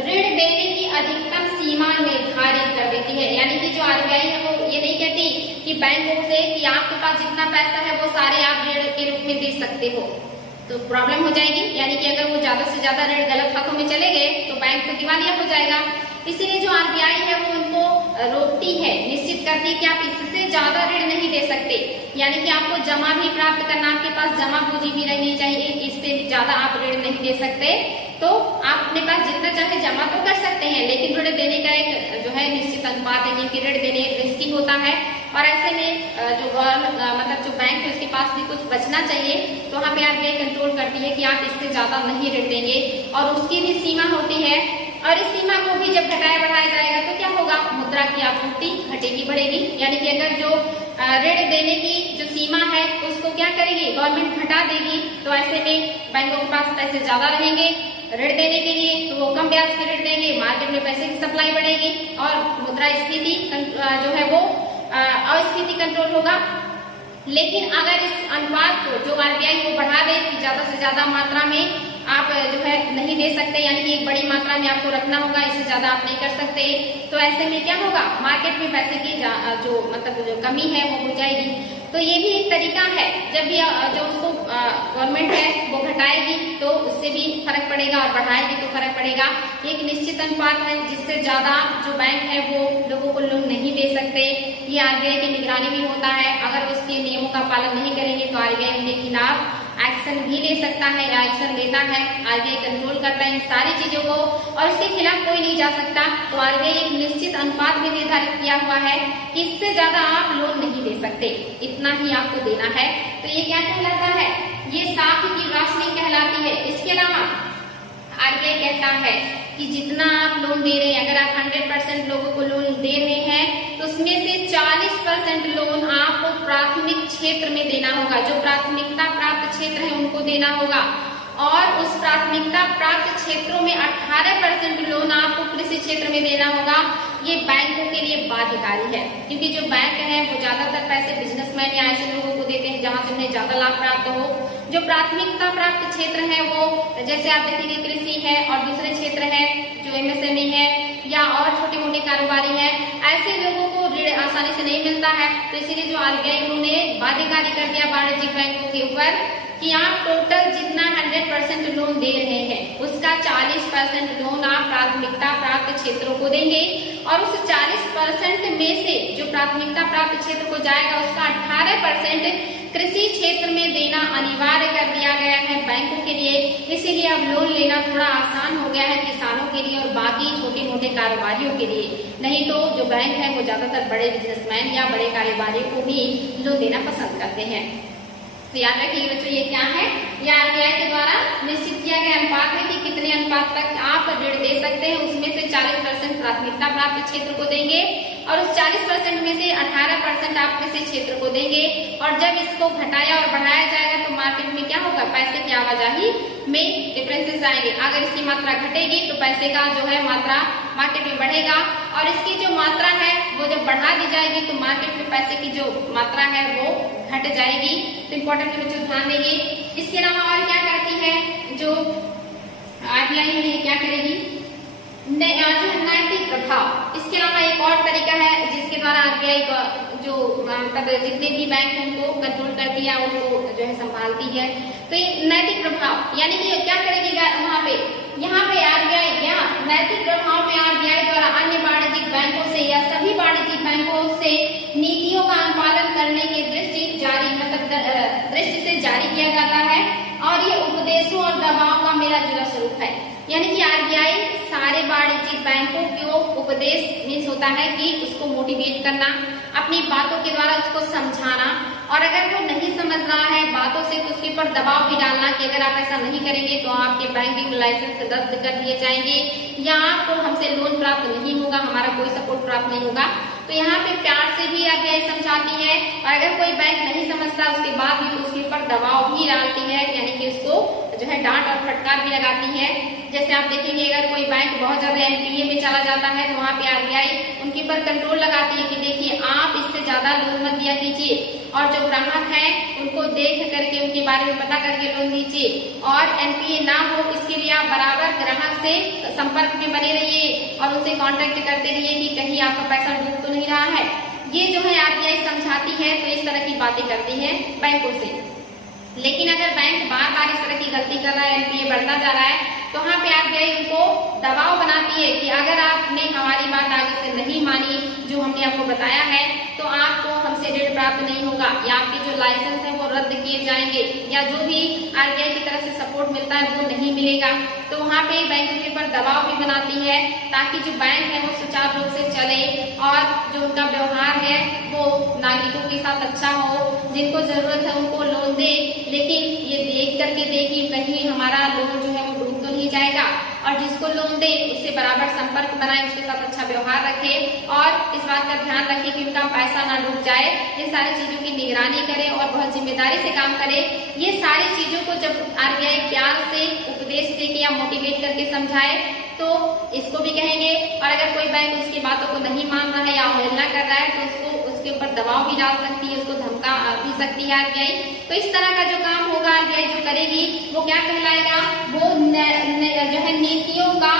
ऋण देने की अधिकतम सीमा निर्धारित कर देती है। यानी कि जो आरबीआई है वो ये नहीं कहती कि बैंकों से कि आपके पास जितना पैसा है वो सारे आप ऋण के रूप में दे सकते हो, तो प्रॉब्लम हो जाएगी। यानी कि अगर वो ज्यादा से ज्यादा ऋण गलत हाथों में चले गए तो बैंक तो दिवालिया हो जाएगा। इसीलिए जो आरबीआई है वो उनको रोकती है, निश्चित करती है कि आप इससे ज्यादा ऋण नहीं दे सकते। यानी कि आपको जमा भी प्राप्त करना, आपके पास जमा पूंजी भी रहनी चाहिए, इससे ज्यादा आप ऋण नहीं दे सकते। तो आप अपने पास जितना चाहे जमा तो कर सकते हैं, लेकिन ऋण देने का एक जो है निश्चित अनुपात है, क्योंकि ऋण देने रिस्की होता है। और ऐसे में जो मतलब जो बैंक है उसके पास भी कुछ बचना चाहिए, तो वहाँ पे आरबीआई कंट्रोल करती है कि आप इससे ज्यादा नहीं ऋण देंगे और उसकी भी सीमा होती है। और इस सीमा को भी जब घटाया बढ़ाया जाएगा तो क्या होगा, मुद्रा की आपूर्ति घटेगी बढ़ेगी। यानी कि अगर जो ऋण देने की जो सीमा है उसको क्या करेगी, गवर्नमेंट घटा देगी, तो ऐसे में बैंकों के पास पैसे ज्यादा रहेंगे ऋण देने के लिए, तो वो कम ब्याज पे ऋण देंगे, मार्केट में पैसे की सप्लाई बढ़ेगी और मुद्रा स्फीति जो है वो अस्फीति कंट्रोल होगा। लेकिन अगर इस अनुपात को जो आरबीआई को बढ़ा दे कि ज्यादा से ज्यादा मात्रा में आप जो है नहीं दे सकते, यानी कि एक बड़ी मात्रा में आपको रखना होगा, इससे ज्यादा आप नहीं कर सकते, तो ऐसे में क्या होगा, मार्केट में पैसे की जो मतलब जो कमी है वो हो जाएगी। तो ये भी एक तरीका है, जब भी जो उसको गवर्नमेंट है वो घटाएगी तो उससे भी फर्क पड़ेगा और बढ़ाएगी तो फर्क पड़ेगा। एक निश्चित अनुपात है जिससे ज्यादा जो बैंक है वो लोगों को लोन नहीं दे सकते। ये आरबीआई की निगरानी भी होता है, अगर उसके नियमों का पालन नहीं करेंगे तो आरबीआई उनके खिलाफ एक्शन भी ले सकता है या एक्शन लेता है। आरबीआई कंट्रोल करता है इन सारी चीजों को और इसके खिलाफ कोई नहीं जा सकता। तो आरबीआई एक निश्चित अनुपात भी निर्धारित किया हुआ है कि इससे ज्यादा आप लोन नहीं दे सकते, इतना ही आपको देना है। तो ये क्या कहलाता है, ये साख की रोशनी कहलाती है। इसके अलावा आरबीआई कहता है कि जितना आप लोन दे रहे हैं, अगर आप 100% लोगों को लोन दे रहे हैं तो उसमें से 40% लोन आपको प्राथमिक क्षेत्र में देना होगा, जो प्राथमिकता प्राप्त क्षेत्र है उनको देना होगा। और उस प्राथमिकता प्राप्त क्षेत्रों में 18% लोन आपको कृषि क्षेत्र में देना होगा। ये बैंकों के लिए बाध्यकारी है, क्योंकि जो बैंक है वो ज्यादातर पैसे बिजनेसमैन या ऐसे लोगों को देते हैं जहां से उन्हें ज्यादा लाभ प्राप्त हो। जो प्राथमिकता प्राप्त क्षेत्र है वो जैसे आप देखेंगे कृषि है और दूसरे क्षेत्र है जो एमएसएमई है या और छोटे मोटे कारोबारी है, ऐसे लोगों को ऋण आसानी से नहीं मिलता है। तो इसीलिए जो आरबीआई उन्होंने बाध्यकारी कर दिया वाणिज्यिक बैंकों के ऊपर कि आप टोटल जितना 100% लोन दे रहे हैं उसका 40% लोन आप प्राथमिकता प्राप्त क्षेत्रों को देंगे और उस 40% में से जो प्राथमिकता प्राप्त क्षेत्र को जाएगा उसका 18% कृषि क्षेत्र में देना अनिवार्य कर दिया गया है बैंकों के लिए। इसीलिए अब लोन लेना थोड़ा आसान हो गया है किसानों के लिए और बाकी छोटे मोटे कारोबारियों के लिए। नहीं तो जो बैंक है वो ज्यादातर बड़े बिजनेसमैन या बड़े कारोबारियों को भी लोन देना पसंद करते हैं। तो याद रखिए बच्चों, ये क्या है, ये आरबीआई के द्वारा निश्चित किया गया अनुपात है कि कितने अनुपात तक आप ऋण दे सकते हैं। उसमें से 40% प्राथमिकता प्राप्त क्षेत्र को देंगे और उस 40% में से 18% आप कृषि क्षेत्र को देंगे। और जब इसको घटाया और बढ़ाया जाएगा तो मार्केट में क्या होगा, पैसे की आवाजाही में डिफरेंसेस आएंगे। अगर इसकी मात्रा घटेगी तो पैसे का जो है मात्रा मार्केट में बढ़ेगा और इसकी जो मात्रा है वो जब बढ़ा दी जाएगी तो मार्केट में पैसे की जो मात्रा है वो घट जाएगी। तो इम्पोर्टेंट बच्चों ध्यान देंगे। इसके अलावा और क्या करती है जो आरबीआई है, क्या करेगी, नैतिक प्रभाव। इसके अलावा एक और तरीका है जिसके द्वारा आरबीआई जो मतलब जितने भी बैंक उनको कंट्रोल करती है उनको जो है संभालती है। तो ये नैतिक प्रभाव यानी कि क्या करेगी वहाँ पे, यहाँ पे आरबीआई या नैतिक प्रभाव में आरबीआई द्वारा अन्य वाणिज्यिक बैंकों से या सभी वाणिज्यिक बैंकों से नीतियों का अनुपालन करने की दृष्टि से जारी किया जाता है और ये उपदेशों और दबाव का मेरा जुड़ा स्वरूप है। यानी कि आरबीआई सारे वाणिज्यिक बैंकों को उपदेश मीन्स होता है कि उसको मोटिवेट करना, अपनी बातों के द्वारा उसको समझाना और अगर वो नहीं समझ रहा है बातों से तो उसके ऊपर दबाव भी डालना कि अगर आप ऐसा नहीं करेंगे तो आपके बैंकिंग लाइसेंस रद्द कर दिए जाएंगे या आपको हमसे लोन प्राप्त नहीं होगा, हमारा कोई सपोर्ट प्राप्त नहीं होगा। तो यहाँ पे प्यार से भी RBI समझाती है, और अगर कोई बैंक नहीं समझता उसके बाद भी तो उसके ऊपर दबाव भी डालती है, यानी कि उसको जो है डांट और फटकार भी लगाती है। जैसे आप देखेंगे अगर कोई बैंक बहुत ज्यादा NPA में चला जाता है तो वहाँ पे RBI उनके ऊपर कंट्रोल लगाती है कि देखिए आप इससे ज्यादा लोन मत दिया कीजिए, और जो ग्राहक है उनको देख करके उनके बारे में पता करके लोन दीजिए, और NPA ना हो इसके लिए आप बराबर ग्राहक से संपर्क में बने रहिए और उनसे कांटेक्ट करते रहिए कि कहीं आपका पैसा डूब तो नहीं रहा है। ये जो है RBI समझाती है, तो इस तरह की बातें करती है बैंकों से। लेकिन अगर बैंक बार बार इस तरह की गलती कर रहा है, NPA बढ़ता जा रहा है, तो वहाँ पे RBI उनको दबाव बनाती है कि अगर आपने हमारी बात आगे से नहीं मानी जो हमने आपको बताया है तो आपको हमसे ऋण प्राप्त नहीं होगा, या आपके जो लाइसेंस है वो रद्द किए जाएंगे, या जो भी RBI की तरफ से सपोर्ट मिलता है वो नहीं मिलेगा। तो वहाँ पे बैंक के ऊपर दबाव भी बनाती है ताकि जो बैंक है वो सुचारू रूप से चले और जो उनका व्यवहार है वो नागरिकों के साथ अच्छा हो, जिनको जरूरत है उनको लोन दे, लेकिन ये देख करके दे कि कहीं हमारा लोन जो है वो डूब तो नहीं जाएगा, और जिसको लोन दे उससे बराबर संपर्क बनाए, उसके साथ अच्छा व्यवहार रखे और इस बात का ध्यान रखे कि उनका पैसा ना डूब जाए। इन सारी चीजों की निगरानी करे और बहुत जिम्मेदारी से काम करे। ये सारी चीजों को जब RBI प्यार से उपदेश दे के या मोटिवेट करके समझाए तो इसको भी कहेंगे, और अगर कोई बैंक उसकी बातों को नहीं मान रहा है या अवहेलना कर रहा है तो उसको उसके ऊपर दबाव भी डाल सकती है, उसको धमका भी सकती है RBI। तो इस तरह का जो काम होगा RBI जो करेगी वो क्या कहलाएगा, वो जो है नीतियों का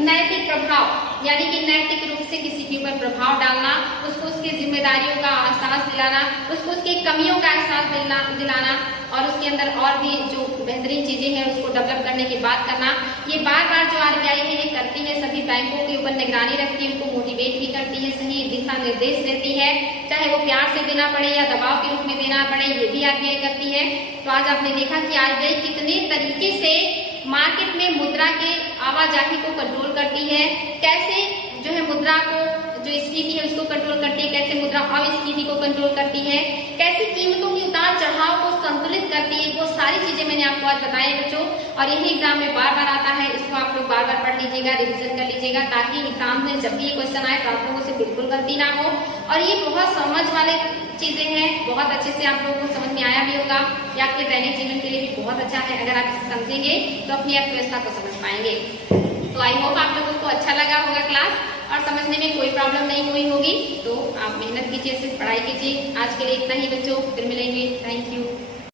नैतिक प्रभाव, यानी कि नैतिक रूप से किसी के ऊपर प्रभाव डालना, उसको उसकी जिम्मेदारियों का एहसास दिलाना, उसको उसकी कमियों का एहसास दिलाना और उसके अंदर और भी जो बेहतरीन चीजें हैं उसको डेवलप करने की बात करना। ये बार बार जो RBI है ये करती है, सभी बैंकों के ऊपर निगरानी रखती है, उनको मोटिवेट भी करती है, सही दिशा निर्देश देती है, चाहे वो प्यार से देना पड़े या दबाव के रूप में देना पड़े, ये भी RBI करती है। तो आज आपने देखा कि RBI कितने तरीके से मार्केट में मुद्रा के आवाजाही को कंट्रोल करती है, कैसे जो है मुद्रा को जो स्फीति है उसको कंट्रोल करती है, कैसे मुद्रा अस्फीति को कंट्रोल करती है, कैसे कीमतों की उतार चढ़ाव को संतुलित करती है। वो सारी चीजें मैंने आपको आज बताई बच्चों, और यही एग्जाम में बार बार आता है, इसको आप लोग बार बार पढ़ लीजिएगा, रिविजन कर लीजिएगा, ताकि एग्जाम में जब भी ये क्वेश्चन आए तो आप लोगों से बिल्कुल गलती ना हो। और ये बहुत समझ वाले चीजें हैं, बहुत अच्छे से आप लोगों को समझ में आया भी होगा, या आपके दैनिक जीवन के लिए भी बहुत अच्छा है। अगर आप इसे समझेंगे तो अपनी अर्थव्यवस्था को समझ पाएंगे। तो आई होप आप लोगों को अच्छा लगा होगा क्लास और समझने में कोई प्रॉब्लम नहीं हुई होगी। तो आप मेहनत कीजिए, सिर्फ पढ़ाई कीजिए। आज के लिए इतना ही बच्चों, फिर मिलेंगे। Thank you.